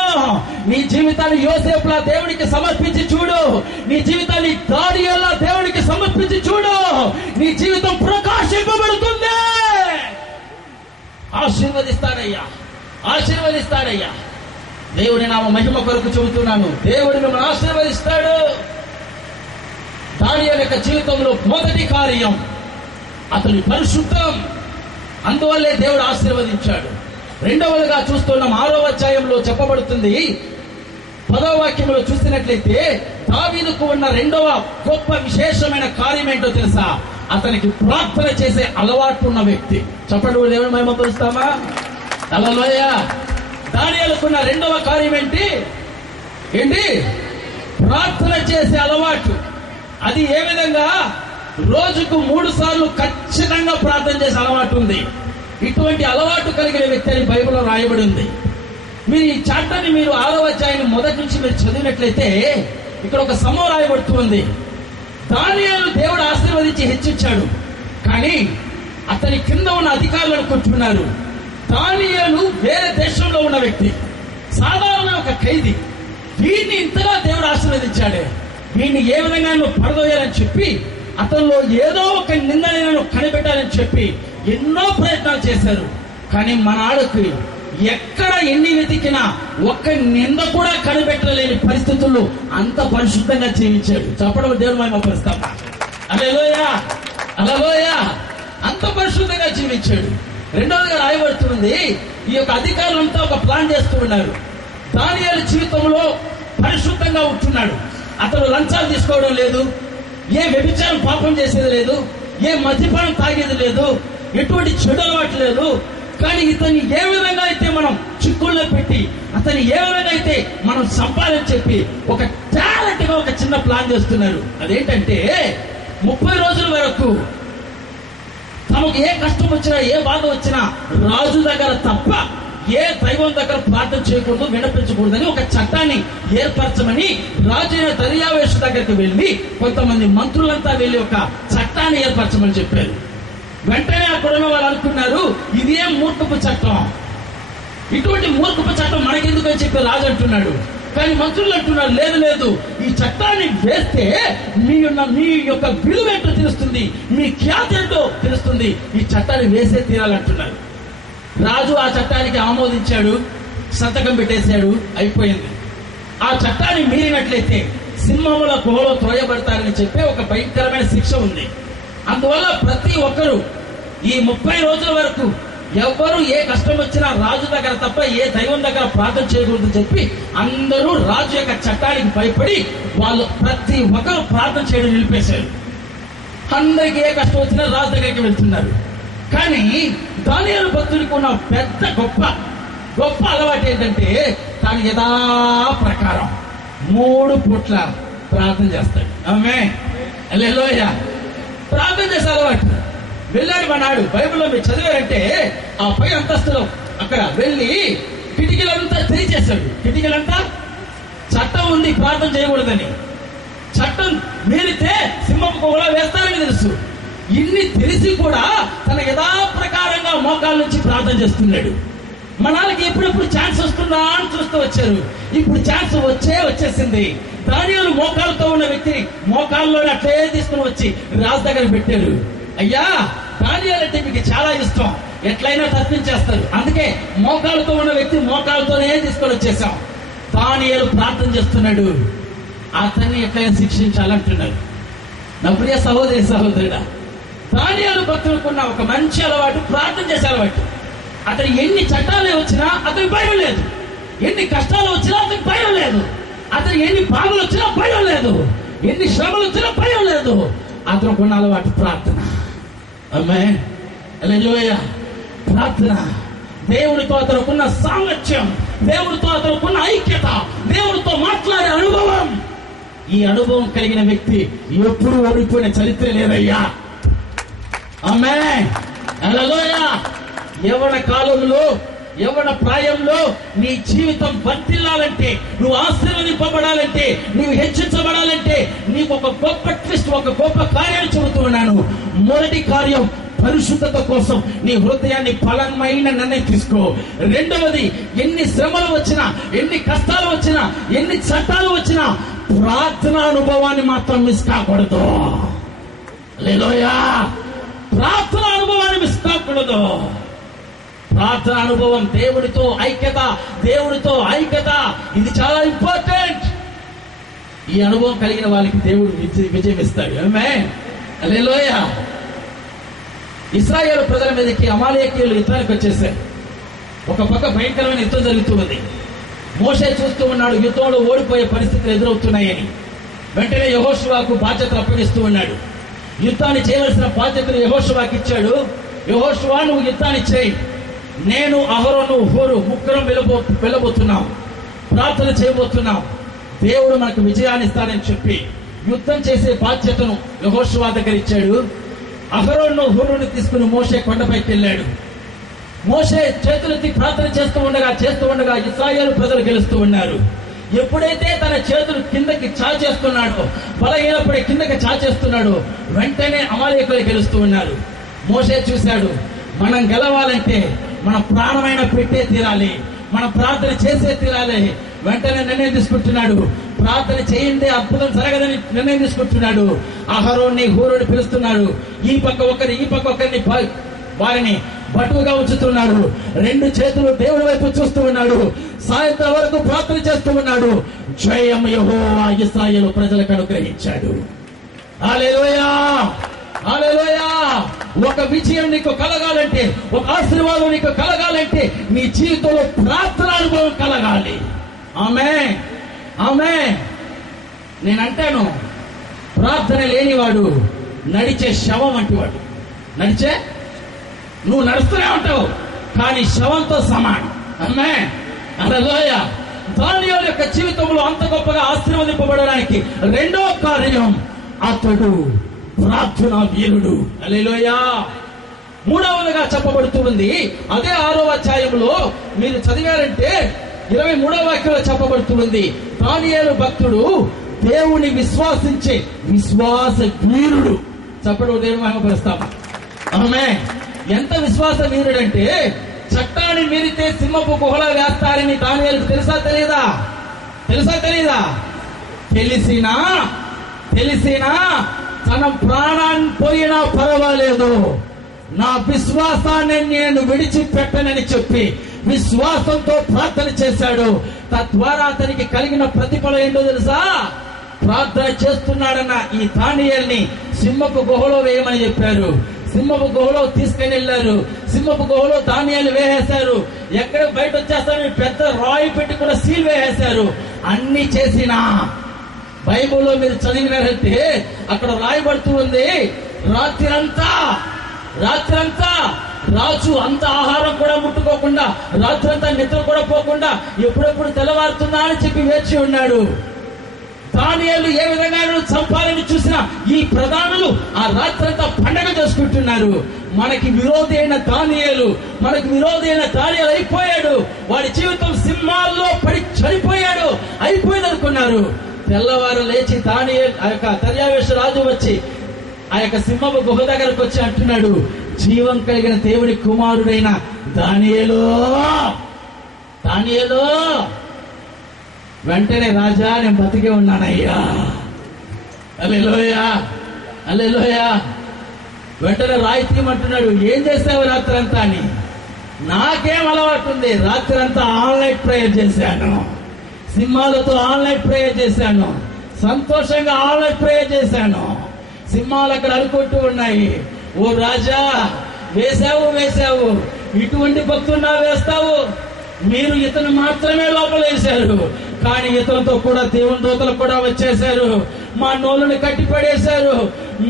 నీ జీవితాన్ని యోసేపులా దేవునికి సమర్పించి చూడు. నీ జీవితాన్ని దానియేలులా దేవునికి సమర్పించి చూడు. నీ జీవితం ప్రకాశింపబడుతుంది. ఆశీర్వదిస్తాడయ్యా. దేవుని నామ మహిమ కొరకు చెబుతున్నాను. దేవుడు మిమ్మల్ని ఆశీర్వదిస్తాడు. దానియేలు యొక్క జీవితంలో మొదటి కార్యం అతని పరిశుద్ధం. అందువల్లే దేవుడు ఆశీర్వదించాడు. రెండవదిగా చూస్తున్నాం, 6వ అధ్యాయంలో చెప్పబడుతుంది. 10వ వాక్యంలో చూసినట్లయితే దావీదుకు ఉన్న రెండవ గొప్ప విశేషమైన కార్యం ఏంటో తెలుసా? అతనికి ప్రార్థన చేసే అలవాటు ఉన్న వ్యక్తి. చెప్పండి, దేవుని మహిమ పరుస్తామా? హల్లెలూయా. దానియేలుకున్న రెండవ కార్యం ఏంటి? ప్రార్థన చేసే అలవాటు. అది ఏ విధంగా? రోజుకు 3 సార్లు ఖచ్చితంగా ప్రార్థన చేసే అలవాటు ఉంది. ఇటువంటి అలవాటు కలిగిన వ్యక్తి అని బైబిల్లో రాయబడి ఉంది. మీరు ఈ చాప్టర్ని మీరు 6వ అధ్యాయం మొదటి నుంచి మీరు చదివినట్లయితే ఇక్కడ ఒక సమూహం రాయబడుతుంది. దానియేలు దేవుడు ఆశీర్వదించి హెచ్చించాడు, కానీ అతని కింద ఉన్న అధికారులు అనుకుంటున్నారు దానియేలు వేరే దేశంలో ఉన్న వ్యక్తి, సాధారణ ఒక ఖైదీ. వీడిని ఇంతగా దేవుడు ఆశీర్వదించాడే, వీడిని ఏ విధంగా పడదోయాలని చెప్పి, అతనిలో ఏదో ఒక నిందను కనిపెట్టాలని చెప్పి ఎన్నో ప్రయత్నాలు చేశారు. కానీ మన ఆడకు ఎక్కడ ఎన్ని వెతికినా ఒక్క నింద కూడా కనిపెట్టలేని పరిస్థితుల్లో అంత పరిశుద్ధంగా జీవించాడు. చెప్పడం దేవుడు మహిమ పరుస్తాం. హల్లెలూయా. అంత పరిశుద్ధంగా జీవించాడు. రెండవదిగా రాయబడుతుంది, ఈ యొక్క అధికారులంతా ఒక ప్లాన్ చేస్తూ ఉన్నారు. దానియేలు జీవితంలో పరిశుద్ధంగా ఉంటున్నాడు. అతను లంచాలు తీసుకోవడం లేదు, ఏ వ్యభిచారం పాపం చేసేది లేదు, ఏ మద్యపానం తాగేది లేదు, ఎటువంటి చెడు అలవాటు లేదు. కానీ ఇతన్ని ఏ విధంగా అయితే మనం చిక్కుల్లో పెట్టి, అతన్ని ఏ విధంగా అయితే మనం సంపాదని చెప్పి ఒక టాలెంట్ గా ఒక చిన్న ప్లాన్ చేస్తున్నారు. అదేంటంటే 30 రోజుల వరకు తమకు ఏ కష్టం వచ్చినా, ఏ బాధ వచ్చినా రాజు దగ్గర తప్ప ఏ దైవం దగ్గర ప్రార్థన చేయకూడదు, విన్నపించకూడదని ఒక చట్టాన్ని ఏర్పరచమని రాజు అయిన దర్యావేషు దగ్గరికి వెళ్ళి కొంతమంది మంత్రులంతా వెళ్ళి ఒక చట్టాన్ని ఏర్పరచమని చెప్పారు. వెంటనే అక్కడ ఉన్న వాళ్ళు అనుకున్నారు, ఇదేం మూర్ఖపు చట్టం, ఇటువంటి మూర్ఖపు చట్టం మనకెందుకు అని చెప్పి రాజు అంటున్నాడు. కానీ మంత్రులు అంటున్నారు, లేదు లేదు, ఈ చట్టాన్ని వేస్తే మీ యొక్క విలువ ఏంటో తెలుస్తుంది, మీ ఖ్యాతి ఏంటో తెలుస్తుంది, ఈ చట్టాన్ని వేసే తీరాలంటున్నారు. రాజు ఆ చట్టానికి ఆమోదించాడు, సంతకం పెట్టేశాడు, అయిపోయింది. ఆ చట్టాన్ని మీరినట్లయితే సింహముల గుహలో త్రోయబడతారని చెప్పే ఒక భయంకరమైన శిక్ష ఉంది. అందువల్ల ప్రతి ఒక్కరూ ఈ 30 రోజుల వరకు ఎవ్వరు ఏ కష్టం వచ్చినా రాజు దగ్గర తప్ప ఏ దైవం దగ్గర ప్రార్థన చేయకూడదని చెప్పి అందరూ రాజు యొక్క చట్టానికి భయపడి వాళ్ళు ప్రతి ఒక్కరు ప్రార్థన చేయడం నిలిపేశారు. అందరికి ఏ కష్టం వచ్చినా రాజు దగ్గరికి వెళ్తున్నారు. కానీ దానియేలు భక్తుడికి ఉన్న పెద్ద గొప్ప అలవాటు ఏంటంటే తాను యథా ప్రకారం 3 పూట్ల ప్రార్థన చేస్తాడు. ఆమేన్, హల్లెలూయా. ప్రార్థన చేసే అలవాటు. వెళ్ళాడు మనాడు, బైబిల్లో మీరు చదివారంటే ఆ పై అంతస్తులో అక్కడ వెళ్ళి కిటికీలంతా తెరిచేశాడు. కిటికీలంతా చట్టం ఉంది ప్రార్థన చేయకూడదని, చట్టం మీరితే సింహం కూడా వేస్తారని తెలుసు. ఇన్ని తెలిసి కూడా తన యథాప్రకారంగా మోకాళ్ళ నుంచి ప్రార్థన చేస్తున్నాడు. మనాలకి ఎప్పుడెప్పుడు ఛాన్స్ వస్తుందా అని చూస్తూ వచ్చారు. ఇప్పుడు ఛాన్స్ వచ్చేసింది. దానియేలు మోకాళ్ళతో ఉన్న వ్యక్తిని మోకాళ్ళలోనే అట్లే తీసుకుని వచ్చి రాజు దగ్గర పెట్టారు. అయ్యా, దానియేలు అంటే మీకు చాలా ఇష్టం, ఎట్లయినా తప్పించేస్తారు, అందుకే మోకాళ్ళతో ఉన్న వ్యక్తి మోకాళ్ళతోనే తీసుకొని వచ్చేసాం. దానియేలు ప్రార్థన చేస్తున్నాడు, అతన్ని ఎట్లయినా శిక్షించాలంటున్నారు. నా ప్రియ సహోదరుడా, దానియేలు భక్తులకున్న ఒక మంచి అలవాటు ప్రార్థన చేసే అలవాటు. అతను ఎన్ని చట్టాలు వచ్చినా అతనికి భయం లేదు, ఎన్ని కష్టాలు వచ్చినా అతనికి భయం లేదు, అతను ఎన్ని బాధలు వచ్చినా భయం లేదు, ఎన్ని శ్రమలు వచ్చినా భయం లేదు. అతనుకున్న అలవాటు ప్రార్థన. ఆమేన్, హల్లెలూయా. ప్రార్థన, దేవుడితో అతనుకున్న సామర్థ్యం, దేవుడితో అతనుకున్న ఐక్యత, దేవుడితో మాట్లాడే అనుభవం. ఈ అనుభవం కలిగిన వ్యక్తి ఎప్పుడు ఓడిపోయిన చరిత్ర లేదయ్యా. ఆమేన్, హల్లెలూయా. యవ్వన కాలంలో, యవ్వన ప్రాయంలో నీ జీవితం వర్ధిల్లాలంటే, నువ్వు ఆశీర్వదింపబడాలంటే, నువ్వు హెచ్చించబడాలంటే నీకు ఒక గొప్ప ట్విస్ట్, ఒక గొప్ప కార్యాన్ని చెబుతూ ఉన్నాను. మొదటి కార్యం, పరిశుద్ధత కోసం నీ హృదయాన్ని బలమైన నిర్ణయం తీసుకో. రెండవది, ఎన్ని శ్రమలు వచ్చినా, ఎన్ని కష్టాలు వచ్చినా, ఎన్ని చట్టాలు వచ్చినా ప్రార్థన అనుభవాన్ని మాత్రం మిస్ కాకూడదు. హల్లెలూయా. ప్రార్థన అనుభవాన్ని మిస్ కాకూడదు. ప్రార్థన అనుభవం, దేవుడితో ఐక్యత, ఇది చాలా ఇంపార్టెంట్. ఈ అనుభవం కలిగిన వాళ్ళకి దేవుడు విజయం ఇస్తాడు. ఆమేన్, హల్లెలూయా. ఇశ్రాయేలు ప్రజల మీదకి అమాలేకీయులు యుద్ధానికి వచ్చేసారు. ఒక పక్క భయంకరమైన యుద్ధం జరుగుతుంది. మోషే చూస్తూ ఉన్నాడు, యుద్ధంలో ఓడిపోయే పరిస్థితులు ఎదురవుతున్నాయని. వెంటనే యెహోషువకు బాధ్యతలు అప్పగిస్తూ ఉన్నాడు. యుద్ధాన్ని చేయవలసిన బాధ్యతలు యెహోషువకి ఇచ్చాడు. యెహోషువ, నువ్వు యుద్ధాన్ని చేయి, నేను అహరోను హూరు ముగ్గురం వెళ్ళబోతున్నాం, ప్రార్థన చేయబోతున్నాం, దేవుడు మనకు విజయాన్ని ఇస్తాడని చెప్పి యుద్ధం చేసే బాధ్యతను యెహోషువ దగ్గర ఇచ్చాడు. అహరోను హూరుని తీసుకుని మోషే కొండపైకి వెళ్ళాడు. మోషే చేతులెత్తి ప్రార్థన చేస్తూ ఉండగా ఇశ్రాయేలు ప్రజలు గెలుస్తూ ఉన్నారు. ఎప్పుడైతే తన చేతులు కిందకి చాచేస్తున్నాడో, బలహీనపడి కిందకి చాచేస్తున్నాడో, వెంటనే అమాలేకులు గెలుస్తూ ఉన్నారు. మోషే చూశాడు, మనం గెలవాలంటే మన ప్రాణమైన పెట్టే తీరాలి, మన ప్రార్థన చేసే తీరాలి. వెంటనే నిర్ణయం తీసుకుంటున్నాడు, ప్రార్థన చేయండి, అద్భుతం జరగదని నిర్ణయం తీసుకుంటున్నాడు. అహరోన్ని హూరుని పిలుస్తున్నాడు. ఈ పక్క ఒకరిని వారిని బటువుగా ఉంచుతున్నాడు. 2 చేతులు దేవుడి వైపు చూస్తూ ఉన్నాడు. సాయంత్రం వరకు ప్రార్థన చేస్తూ ఉన్నాడు. జయం యెహోవా ఇశ్రాయేలు ప్రజలకు అనుగ్రహించాడు. హల్లెలూయా, హల్లెలూయా. ఒక విజయం నీకు కలగాలంటే, ఒక ఆశీర్వాదం నీకు కలగాలంటే నీ జీవితంలో ప్రార్థన అనుభవం కలగాలి. ఆమేన్, ఆమేన్. నేనంటాను, ప్రార్థన లేనివాడు నడిచే శవం వంటి వాడు. నువ్వు నడుస్తూనే ఉంటావు, కానీ శవంతో సమానం. ఆమేన్, హల్లెలూయా. దానియేలు యొక్క జీవితంలో అంత గొప్పగా ఆశీర్వదింపబడడానికి రెండో కార్యం, అతడు ప్రార్థన వీరుడు. హల్లెలూయా. మూడవదిగా చెప్పబడుతూ ఉంది. అదే 6వ అధ్యాయంలో మీరు చదివారంటే 23వ వాక్యంలో చెప్పబడుతుంది, దానియేలు భక్తుడు దేవుని విశ్వాసించే విశ్వాస వీరుడు. చెప్పడం దేవుని మహిమపరుస్తాము. ఆమేన్. ఎంత విశ్వాస వీరుడంటే, చట్టాన్ని మీరితే సింహపు గుహలో వేస్తారని దానియేలుకు తెలుసా తెలియదా? తెలుసా తెలీదా? తెలిసినా తన ప్రాణాన్ని పోయినా పర్వాలేదు, నా విశ్వాసాన్ని నేను విడిచిపెట్టనని చెప్పి విశ్వాసంతో ప్రార్థన చేశాడు. తద్వారా అతనికి కలిగిన ప్రతిఫలం ఏంటో తెలుసా? ప్రార్థన చేస్తున్నాడన్న ఈ దానియేలుని సింహపు గుహలో వేయమని చెప్పారు. సింహపు గుహలో తీసుకుని వెళ్ళారు. సింహపు గుహలో దానియేలు వేసేశారు. ఎక్కడ బయట వచ్చేస్తారని పెద్ద రాయి పెట్టి కూడా సీల్ వేసేశారు. అన్ని చేసినా బైబిల్లో మీరు చదివినారంటే అక్కడ రాయబడుతూ ఉంది, రాత్రంతా రాజు అంత ఆహారం కూడా ముట్టుకోకుండా, రాత్రంతా నిద్ర కూడా పోకుండా ఎప్పుడెప్పుడు తెల్లవారుతుందా అని చెప్పి వేచి ఉన్నాడు. దానియేలు ఏ విధంగా చంపాలని చూసినా ఈ ప్రధానులు ఆ రాత్రంతా పండగ చేసుకుంటున్నారు. మనకి విరోధి అయిన దానియేలు అయిపోయాడు. వాడి జీవితం సింహాల్లో పడి చనిపోయాడు, అయిపోయింది అనుకున్నారు. తెల్లవారు లేచి దానియేలు ఆ యొక్క దర్యావేష రాజు వచ్చి ఆ యొక్క సింహపు గుహ దగ్గరకు వచ్చి అంటున్నాడు, జీవం కలిగిన దేవుడి కుమారుడైన దానియేలు. వెంటనే రాజా, నేను బతికే ఉన్నానయ్యా. హల్లెలూయా. వెంటనే రాయి తీయమంటున్నాడు. ఏం చేసావు రాత్రంతా అని? నాకేం అలవాటు ఉంది, రాత్రంతా ఆన్లైన్ ప్రేయర్ చేశాను, సింహాలతో ఆన్లైన్ ప్రేయర్ చేశాను, సంతోషంగా ఆన్లైన్ ప్రేయర్ చేశాను. సింహాలు అక్కడ అనుకుంటూ ఉన్నాయి, ఓ రాజా వేశావు, ఇటువంటి భక్తున్నా వేస్తావు. మీరు ఇతను మాత్రమే లోపల వేశారు, కానీ ఇతనితో కూడా దేవుని దూతలు కూడా వచ్చేశారు. మా నోళ్ళని కట్టిపడేశారు.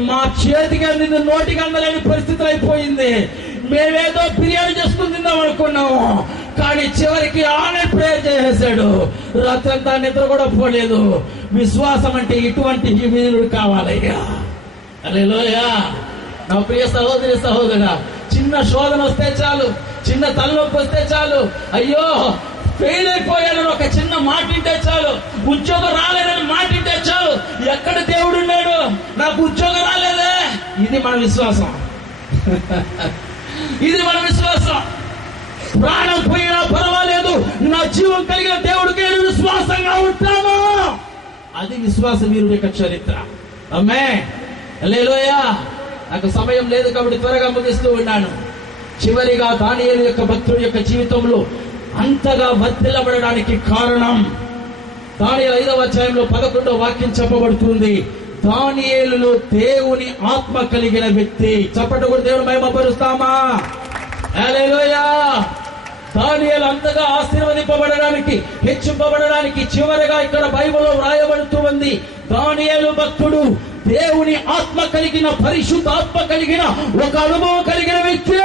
మా చేతికి అందింది నోటికి అందలేని పరిస్థితులు అయిపోయింది. మేమేదో బిర్యానీ చేసుకుని తిందాం అనుకున్నాము, కానీ చివరికి ఆన్లైన్ ప్రేయర్ చేసేశాడు. రాత్రంతా నిద్ర కూడా పోలేదు. విశ్వాసం అంటే ఇటువంటి వీరుడు కావాలయ్యా. హల్లెలూయా. నా ప్రియ సహోదరి సహోదరా, చిన్న శోధన వస్తే చాలు, చిన్న తలనొప్పి వస్తే చాలు, అయ్యో ఫెయిల్ అయిపోయానని ఒక చిన్న మాట వింటే చాలు, ఉద్యోగం రాలేదని మాట వింటే చాలు, ఎక్కడ దేవుడు ఉన్నాడు, నాకు ఉద్యోగం రాలేదే, ఇది మన విశ్వాసం. ప్రాణం పోయినా పర్వాలేదు, నా జీవం కలిగిన దేవుడికి నేను విశ్వాసంగా ఉంటాను. అది విశ్వాస వీరుడి యొక్క చరిత్ర. ఆమేన్. హల్లెలూయా. నాకు సమయం లేదు కాబట్టి త్వరగా ముగిస్తూ ఉన్నాను. చివరిగా దానియేలు యొక్క భక్తుడి యొక్క జీవితంలో అంతగా వర్ధిల్లబడడానికి కారణం దానియేలు 5వ అధ్యాయంలో 11వ వాక్యం చెప్పబడుతుంది. దానియేలులో దేవుని ఆత్మ కలిగిన వ్యక్తి. చప్పటి కూడా దేవుని మహిమపరుస్తామా? హల్లెలూయా. దానియేలు అంతగా ఆశీర్వదింపబడడానికి, హెచ్చింపబడడానికి చివరిగా ఇక్కడ బైబిల్లో వ్రాయబడుతూ ఉంది, దానియేలు భక్తుడు దేవుని ఆత్మ కలిగిన, పరిశుద్ధ ఆత్మ కలిగిన, ఒక అనుభవం కలిగిన వ్యక్తి.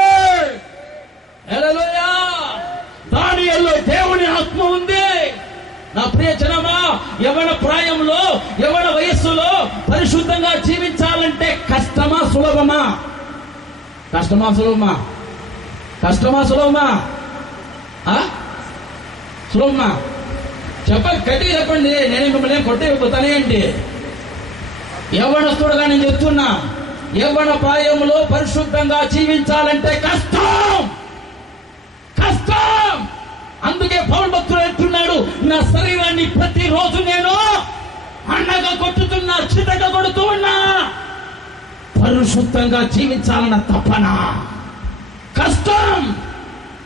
హల్లెలూయా. దానియేలులో దేవుని ఆత్మ ఉంది. నా ప్రియ జనమా, యవ్వన ప్రాయంలో, యవ్వన వయస్సులో పరిశుద్ధంగా జీవించాలంటే కష్టమా సులభమా? సులభమా? చెప్పండి, గట్టిగా చెప్పండి. నేను మిమ్మల్ని కొట్టేపోతానే ఏంటి? యవ్వనస్తుడుగా నేను చెప్తున్నా, యవ్వన ప్రాయంలో పరిశుద్ధంగా జీవించాలంటే కష్టం. అందుకే పౌలు భక్తుడు అంటున్నాడు, నా శరీరాన్ని ప్రతిరోజు నేను అన్నగా కొట్టుతున్నా, చితగా కొడుతూ ఉన్నా. పరిశుద్ధంగా జీవించాలన్న తపన.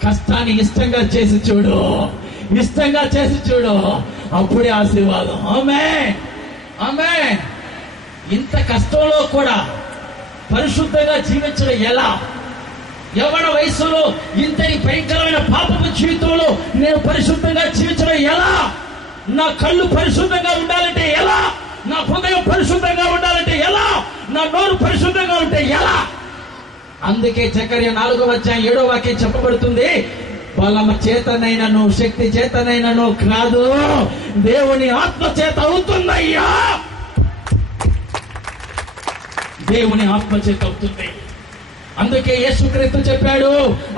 కష్టాన్ని ఇష్టంగా చేసి చూడు, అప్పుడే ఆశీర్వాదం. ఆమేన్. ఇంత కష్టంలో కూడా పరిశుద్ధంగా జీవించడం ఎలా? యవ్వన వయసులో ఇంతటి భయంకరమైన పాపపు జీవితంలో నేను పరిశుద్ధంగా జీవించడం ఎలా? నా కళ్ళు పరిశుద్ధంగా ఉండాలంటే ఎలా? నా హృదయం పరిశుద్ధంగా ఉండాలంటే ఎలా? నా నోరు పరిశుద్ధంగా ఉంటే ఎలా? అందుకే జకర్యా 4వ అధ్యాయం 7వ వాక్యం చెప్పబడుతుంది, బలమ చేతనైనను శక్తి చేతనైనను కాదు, దేవుని ఆత్మ చేత అవుతుందయ్యా. దేవుని ఆత్మ చేత అవుతుంది. అందుకే యేసుక్రీస్తు చెప్పాడు,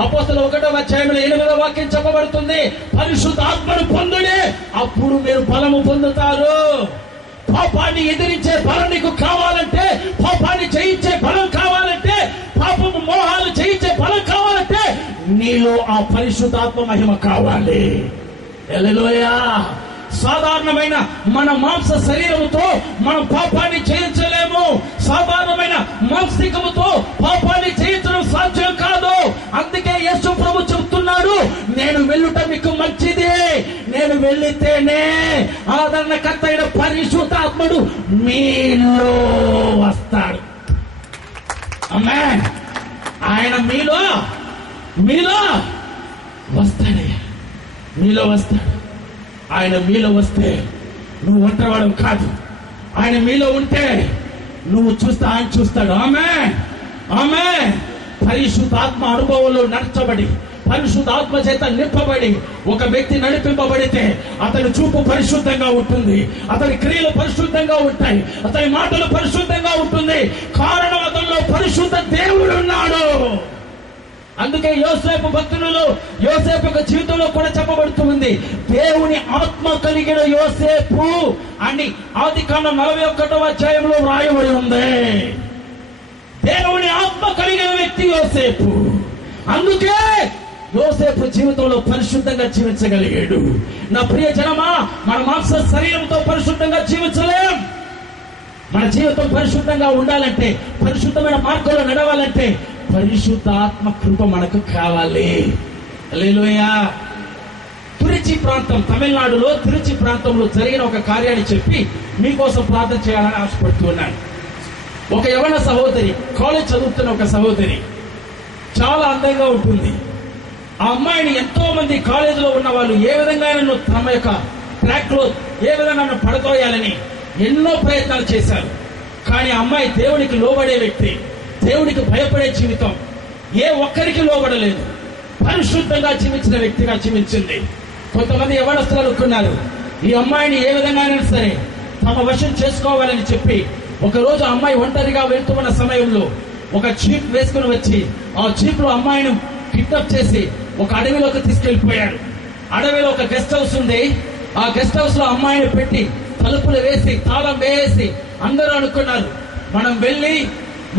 అపోస్తలుల 1వ అధ్యాయంలో 8వ వాక్యం చెప్పబడుతుంది, పరిశుద్ధ ఆత్మను పొందుడే, అప్పుడు మీరు బలము పొందుతారు. పాపాన్ని ఎదిరించే బలం నీకు కావాలంటే, పాపాన్ని జయించే బలం కావాలంటే, పాపము మోహాలు జయించే బలం కావాలంటే నీలో ఆ పరిశుద్ధాత్మ మహిమ కావాలి. హల్లెలూయా. సాధారణమైన మన మాంస శరీరముతో మనం పాపాన్ని చేయించలేము. సాధారణమైన మాంసికముతో పాపాన్ని చేయించడం సాధ్యం కాదు. అందుకే యేసు ప్రభు చెబుతున్నాడు, నేను వెళ్ళుట మీకు మంచిది. నేను వెళ్ళితేనే ఆదరణకర్త అయిన పరిశుద్ధాత్ముడు మీలో వస్తాడు. ఆమేన్. ఆయన మీలో వస్తాడయ్యా, మీలో వస్తాడు. ఆయన మీలో వస్తే నువ్వు ఒంటరివాడు కాదు. ఆయన మీలో ఉంటే నువ్వు చూస్తా, ఆయన చూస్తాడు. ఆమేన్. పరిశుద్ధాత్మ అనుభవంలో నడచబడి, పరిశుద్ధాత్మ చేత నింపబడి ఒక వ్యక్తి నడిపింపబడితే అతని చూపు పరిశుద్ధంగా ఉంటుంది, అతని క్రియలు పరిశుద్ధంగా ఉంటాయి, అతని మాటలు పరిశుద్ధంగా ఉంటుంది. కారణం అతనిలో పరిశుద్ధ దేవుడు ఉన్నాడు. అందుకే యోసేపు భక్తులలో యోసేపు యొక్క జీవితంలో కూడా చెప్పబడుతుంది, దేవుని ఆత్మ కలిగిన యోసేపు అని ఆదికాండం 41వ అధ్యాయంలో వ్రాయబడి ఉంది. దేవుని ఆత్మ కలిగిన వ్యక్తి యోసేపు. అందుకే యోసేపు జీవితంలో పరిశుద్ధంగా జీవించగలిగాడు. నా ప్రియ జనమా, మన మాంస శరీరంతో పరిశుద్ధంగా జీవించలేం. మన జీవితం పరిశుద్ధంగా ఉండాలంటే, పరిశుద్ధమైన మార్గంలో నడవాలంటే పరిశుద్ధ ఆత్మ కృప మనకు కావాలి. హల్లెలూయా. తిరుచి ప్రాంతం, తమిళనాడులో తిరుచి ప్రాంతంలో జరిగిన ఒక కార్యాన్ని చెప్పి మీకోసం ప్రార్థన చేయాలని ఆశపడుతున్నాను. ఒక యవన సహోదరి, కాలేజ్ చదువుతున్న ఒక సహోదరి, చాలా అందంగా ఉంటుంది. ఆ అమ్మాయిని ఎంతో మంది కాలేజీలో ఉన్న వాళ్ళు ఏ విధంగా తమ యొక్క ట్రాక్ లో ఏ విధంగా పడతోయాలని ఎన్నో ప్రయత్నాలు చేశారు. కానీ ఆ అమ్మాయి దేవునికి లోబడే వ్యక్తి, దేవునికి భయపడే జీవితం, ఏ ఒక్కరికి లోబడలేదు. పరిశుద్ధంగా జీవించిన వ్యక్తిగా జీవించింది. కొంతమంది యవనస్తులు అనుకున్నారు, ఈ అమ్మాయిని ఏ విధంగానైనా సరే తమ వశం చేసుకోవాలని చెప్పి ఒకరోజు ఆ అమ్మాయి ఒంటరిగా వెళ్తున్న సమయంలో ఒక జీప్ వేసుకుని వచ్చి ఆ జీప్ లో అమ్మాయిని కిడ్నాప్ చేసి ఒక అడవిలోకి తీసుకెళ్లిపోయాడు. అడవిలో ఒక గెస్ట్ హౌస్ ఉంది. ఆ గెస్ట్ హౌస్ లో అమ్మాయిని పెట్టి తలుపులు వేసి తాళం వేసి అందరూ అనుకున్నారు, మనం వెళ్ళి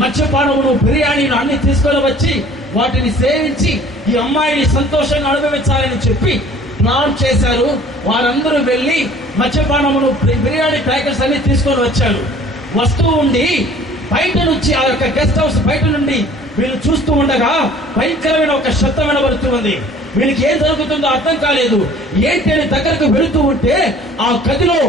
మత్స్యపానమును, బిర్యానీను అన్ని తీసుకొని వచ్చి వాటిని సేవించి ఈ అమ్మాయిని సంతోషంగా అనుభవించాలని చెప్పి ప్లాన్ చేశారు. వారందరూ వెళ్ళి మత్స్యపానమును, బిర్యానీ ప్యాకెట్స్ అన్ని తీసుకొని వచ్చారు. వస్తూ ఉండి బయట నుంచి, ఆ యొక్క గెస్ట్ హౌస్ బయట నుండి వీళ్ళు చూస్తూ ఉండగా భయంకరమైన ఒక శబ్దం వినబడుతుంది. వీళ్ళకి ఏం జరుగుతుందో అర్థం కాలేదు. ఏంటి అని దగ్గరకు వెళుతూ ఉంటే ఆ గదిలో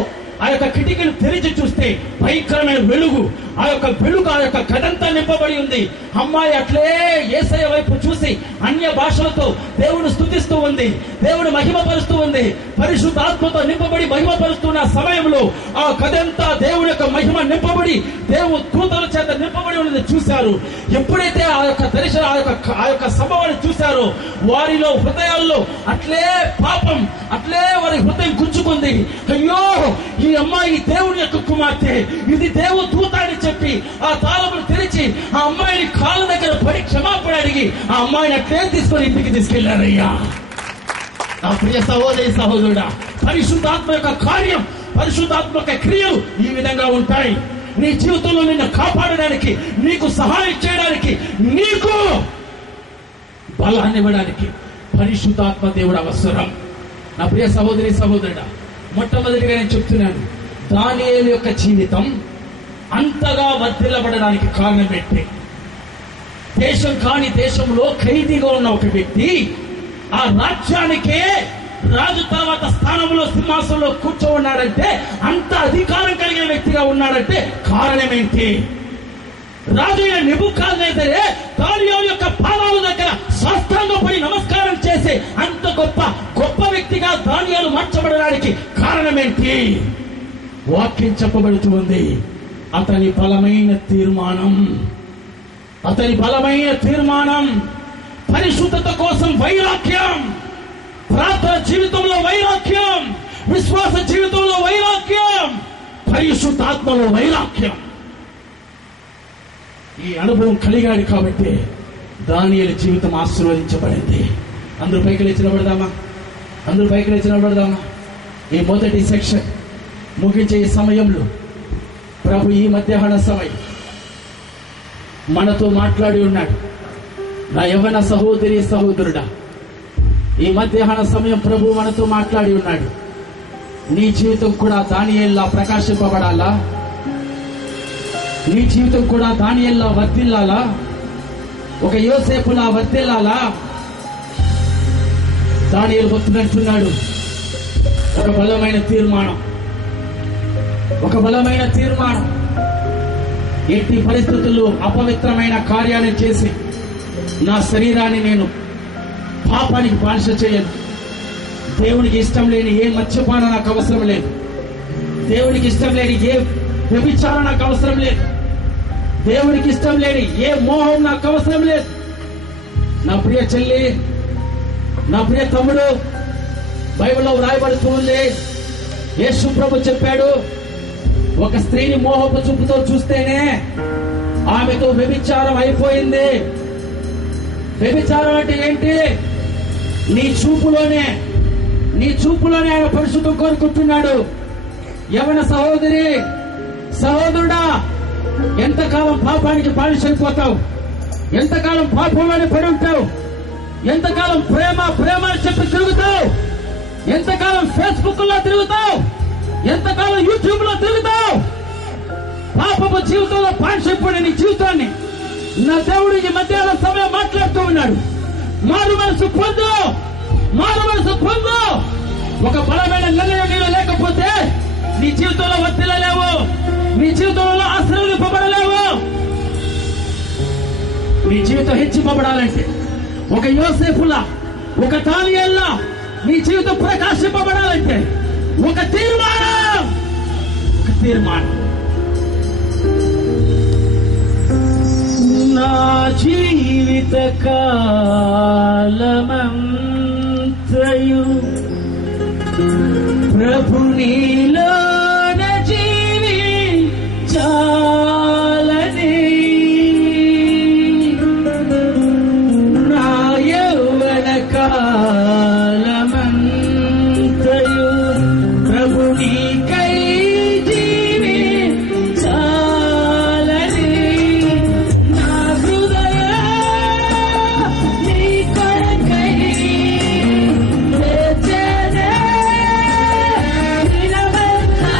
ఆ యొక్క కిటికీలు తెరిచి చూస్తే భయంకరమైన వెలుగు, ఆ యొక్క వెలుగు ఆ యొక్క గదంతా నింపబడి ఉంది. అమ్మాయి అట్లే యేసయ్య వైపు చూసి అన్య భాషలతో దేవుని స్తుతిస్తూ ఉంది, దేవుని మహిమపరుస్తూ ఉంది. పరిశుద్ధాత్మతో నింపబడి మహిమపరుస్తున్న సమయంలో ఆ గదంతా దేవుని యొక్క మహిమ నింపబడి దేవుని దూతల చేత నింపబడి ఉన్నది చూశారు. ఎప్పుడైతే ఆ యొక్క దర్శనం, ఆ యొక్క సంభవాన్ని చూశారో వారిలో హృదయాల్లో అట్లే పాపం, అట్లే వారి హృదయం గుంజుకుంది. అయ్యో, ఈ అమ్మాయి దేవుని యొక్క కుమార్తె, ఇది దేవు దూత అని చెప్పి ఆ తాళములు తెరిచి ఆ అమ్మాయిని కాళ్ళ దగ్గర పడి క్షమాపణ అడిగి ఆ అమ్మాయిని అట్లే తీసుకొని ఇంటికి తీసుకెళ్లారయ్యా. నా ప్రియ సహోదరి సహోదరుడా, పరిశుద్ధాత్మ యొక్క కార్యం, పరిశుద్ధాత్మ యొక్క క్రియలు ఈ విధంగా ఉంటాయి. నీ జీవితంలో నిన్ను కాపాడడానికి, నీకు సహాయం చేయడానికి, నీకు బలాన్ని ఇవ్వడానికి పరిశుద్ధాత్మ దేవుడు అవసరం. నా ప్రియ సహోదరి సహోదరుడా, మొట్టమొదటిగా నేను చెప్తున్నాను, దానియేలు యొక్క జీవితం అంతగా వర్ధిల్లబడడానికి కారణం ఏంటి? దేశం కాని దేశంలో ఖైదీగా ఉన్న ఒక వ్యక్తి ఆ రాజ్యానికే రాజు తర్వాత స్థానంలో సింహాసనంలో కూర్చోన్నాడంటే, అంత అధికారం కలిగిన వ్యక్తిగా ఉన్నాడంటే కారణం ఏంటి? రాజు అయిన నెబుకద్నెజరే దానియేలు యొక్క పాదాల దగ్గర సాష్టాంగపడి నమస్కారం చేసి అంత గొప్ప వ్యక్తిగా దానియేలు మార్చబడడానికి కారణం ఏంటి? వాక్యం చెప్పబడుతూ ఉంది, అతని బలమైన తీర్మానం, పరిశుద్ధత కోసం వైరాగ్యం, ప్రార్థన జీవితంలో వైరాగ్యం, విశ్వాస జీవితంలో వైరాగ్యం, పరిశుద్ధాత్మలో వైరాగ్యం. ఈ అనుభవం కలిగాడు కాబట్టి దానియేలు జీవితం ఆశీర్వదించబడింది. అందరూ పైకి లేచి నిలబడదామా? ఈ మొదటి సెక్షన్ ముగించే ఈ సమయంలో ప్రభు ఈ మధ్యాహ్న సమయం మనతో మాట్లాడి ఉన్నాడు. నా యవ్వన సహోదరి సహోదరుడా, ఈ మధ్యాహ్న సమయం ప్రభు మనతో మాట్లాడి ఉన్నాడు. నీ జీవితం కూడా దానియేలులా ప్రకాశింపబడాలా? నీ జీవితం కూడా దానియేలులా వర్ధిల్లాలా? ఒక యోసేపులా వర్ధిల్లాలా? దానియేలు భక్తుడంటున్నాడు, ఒక బలమైన తీర్మానం, ఎట్టి పరిస్థితుల్లో అపవిత్రమైన కార్యాన్ని చేసి నా శరీరాన్ని నేను పాపానికి బానిస చేయను. దేవునికి ఇష్టం లేని ఏ మద్యపానం నాకు అవసరం లేదు. దేవునికి ఇష్టం లేని ఏ వ్యభిచారం నాకు అవసరం లేదు. దేవునికి ఇష్టం లేని ఏ మోహం నాకు అవసరం లేదు. నా ప్రియ చెల్లి, నా ప్రియ తమ్ముడు, బైబిల్లో వ్రాయబడుతూ ఉంది, యేసు ప్రభు చెప్పాడు, ఒక స్త్రీని మోహపు చూపుతో చూస్తేనే ఆమెతో వ్యభిచారం అయిపోయింది. వ్యభిచారం అంటే ఏంటి? నీ చూపులోనే ఆయన పరిశుద్ధం కోరుకుంటున్నాడు. యవన సహోదరి, సహోదరుడా, ఎంతకాలం పాపానికి బానిసైపోతావు? ఎంతకాలం పాపంలోనే పడి ఉంటావు? ఎంతకాలం ప్రేమ అని చెప్పి తిరుగుతావు? ఎంతకాలం ఫేస్బుక్ లో తిరుగుతావు? ఎంతకాలం యూట్యూబ్ లో తిరుగుతావు? పాపపు జీవితంలో బానిసైపోయిన నీ జీవితాన్ని నా దేవుడు ఈ మధ్యాహ్నం సమయం మాట్లాడుతూ ఉన్నాడు. మారు మనసు పొందు. ఒక బలమైన నిర్ణయం నీలో లేకపోతే నీ జీవితంలో వర్తిల్లలేవు. నీ జీవితంలో ఆశీర్వదింపబడలేవు. నీ జీవితం హెచ్చింపబడాలంటే ఒక యోసేపులా, ఒక దానియేలులా నీ జీవితం ప్రకాశింపబడాలంటే ఒక తీర్మానం. నా జీవిత కాలమంతయు ప్రభు నీలోన జీవించాలని, నా యౌవన కాలమంతయు ప్రభు నీకై జీవించాలని, నా హృదయ నీ కొరకై వేచెనే నిలవెల్లా.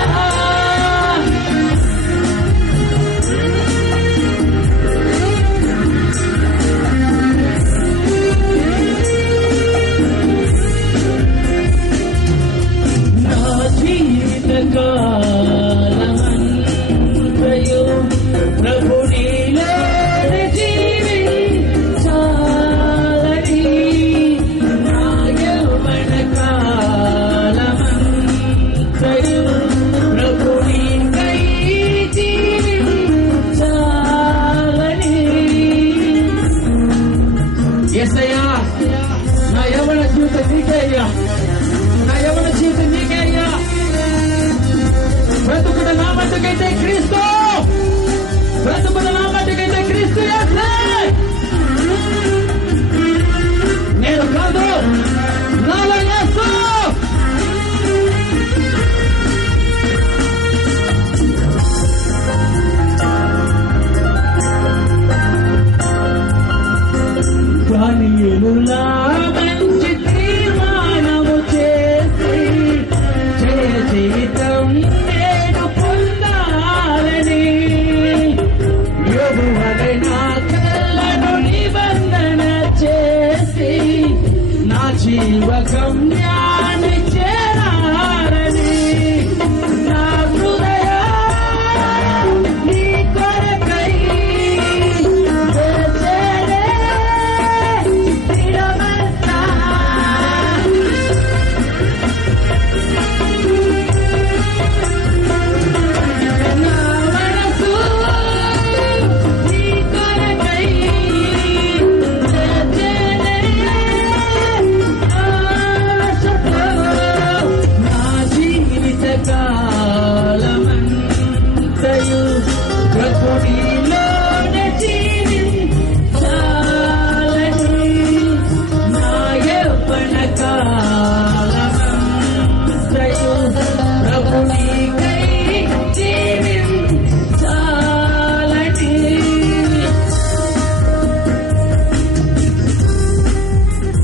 నా జీవిత కాలమంతయు ప్రభు నీలోన జీవించాలని, నా యౌవన కాలమంతయు ప్రభు నీకై జీవించాలని. యేసయ్యా, నా యవ్వన జీవితం నీకే అయ్యా. బ్రతుకుడు నా మట్టుకైతే క్రీస్తు, యేసే. నేను కాదు, నాలో యేసు. దానియేలులా మంచి తీర్మానము చేసి జయ జీవితం నేను పొందాలని, యోబువలె నా కళ్ళను నిబంధన చేసి నా జీవ గమ్యాన్ని చేరాలని, నా హృదయ నీ కొరకై వేచెనే నిలవెల్లా. నా మనసు నీ కొరకై వేచెనే ఆశతో, నా జీవిత కాలమంతయు ప్రభు నీలోన జీవించాలని, నా యవ్వన కాలమంతయు ప్రభు నీకై జీవించాలని.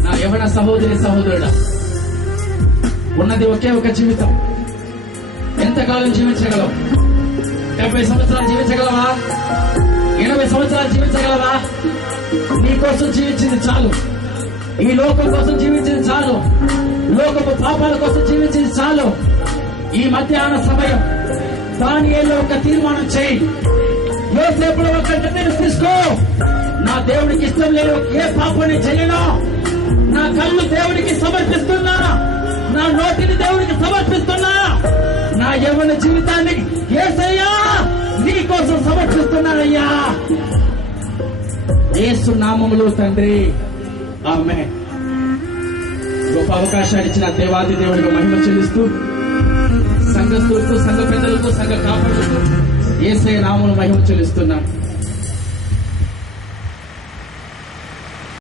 నా యవ్వన సహోదరి, సహోదరుడా, ఉన్నది ఒకే ఒక జీవితం. ఎంతకాలం జీవించగలవు? 70 సంవత్సరాలు జీవించగలవా? 80 సంవత్సరాలు జీవించగలవా? నీ కోసం జీవించింది చాలు. ఈ లోకం కోసం జీవించింది చాలు. లోకపు పాపాల కోసం జీవించింది చాలు. ఈ మధ్యాహ్న సమయం దానియేలు ఒక తీర్మానం చేయి. యోసేపులో ఒక నిర్ణయం తీసుకో. నా దేవుడికి ఇష్టం లేదు ఏ పాపాన్ని చేయను. నా కళ్ళు దేవుడికి సమర్పిస్తున్నా. నా నోటిని దేవుడికి సమర్పిస్తున్నా. నా యవ్వన జీవితాన్ని యేసయ్యా నీ కోసం సమర్పిస్తున్నానయ్యా. యేసు నామములో తండ్రి, ఆమేన్. గొప్ప అవకాశాన్ని ఇచ్చిన దేవాది దేవుడికి మహిమ చెల్లిస్తూ సంఘస్థులకు, సంఘ పెద్దలకు, సంఘ కాపరులకు యేసయ్య నామములో మహిమ చెల్లిస్తున్నాను.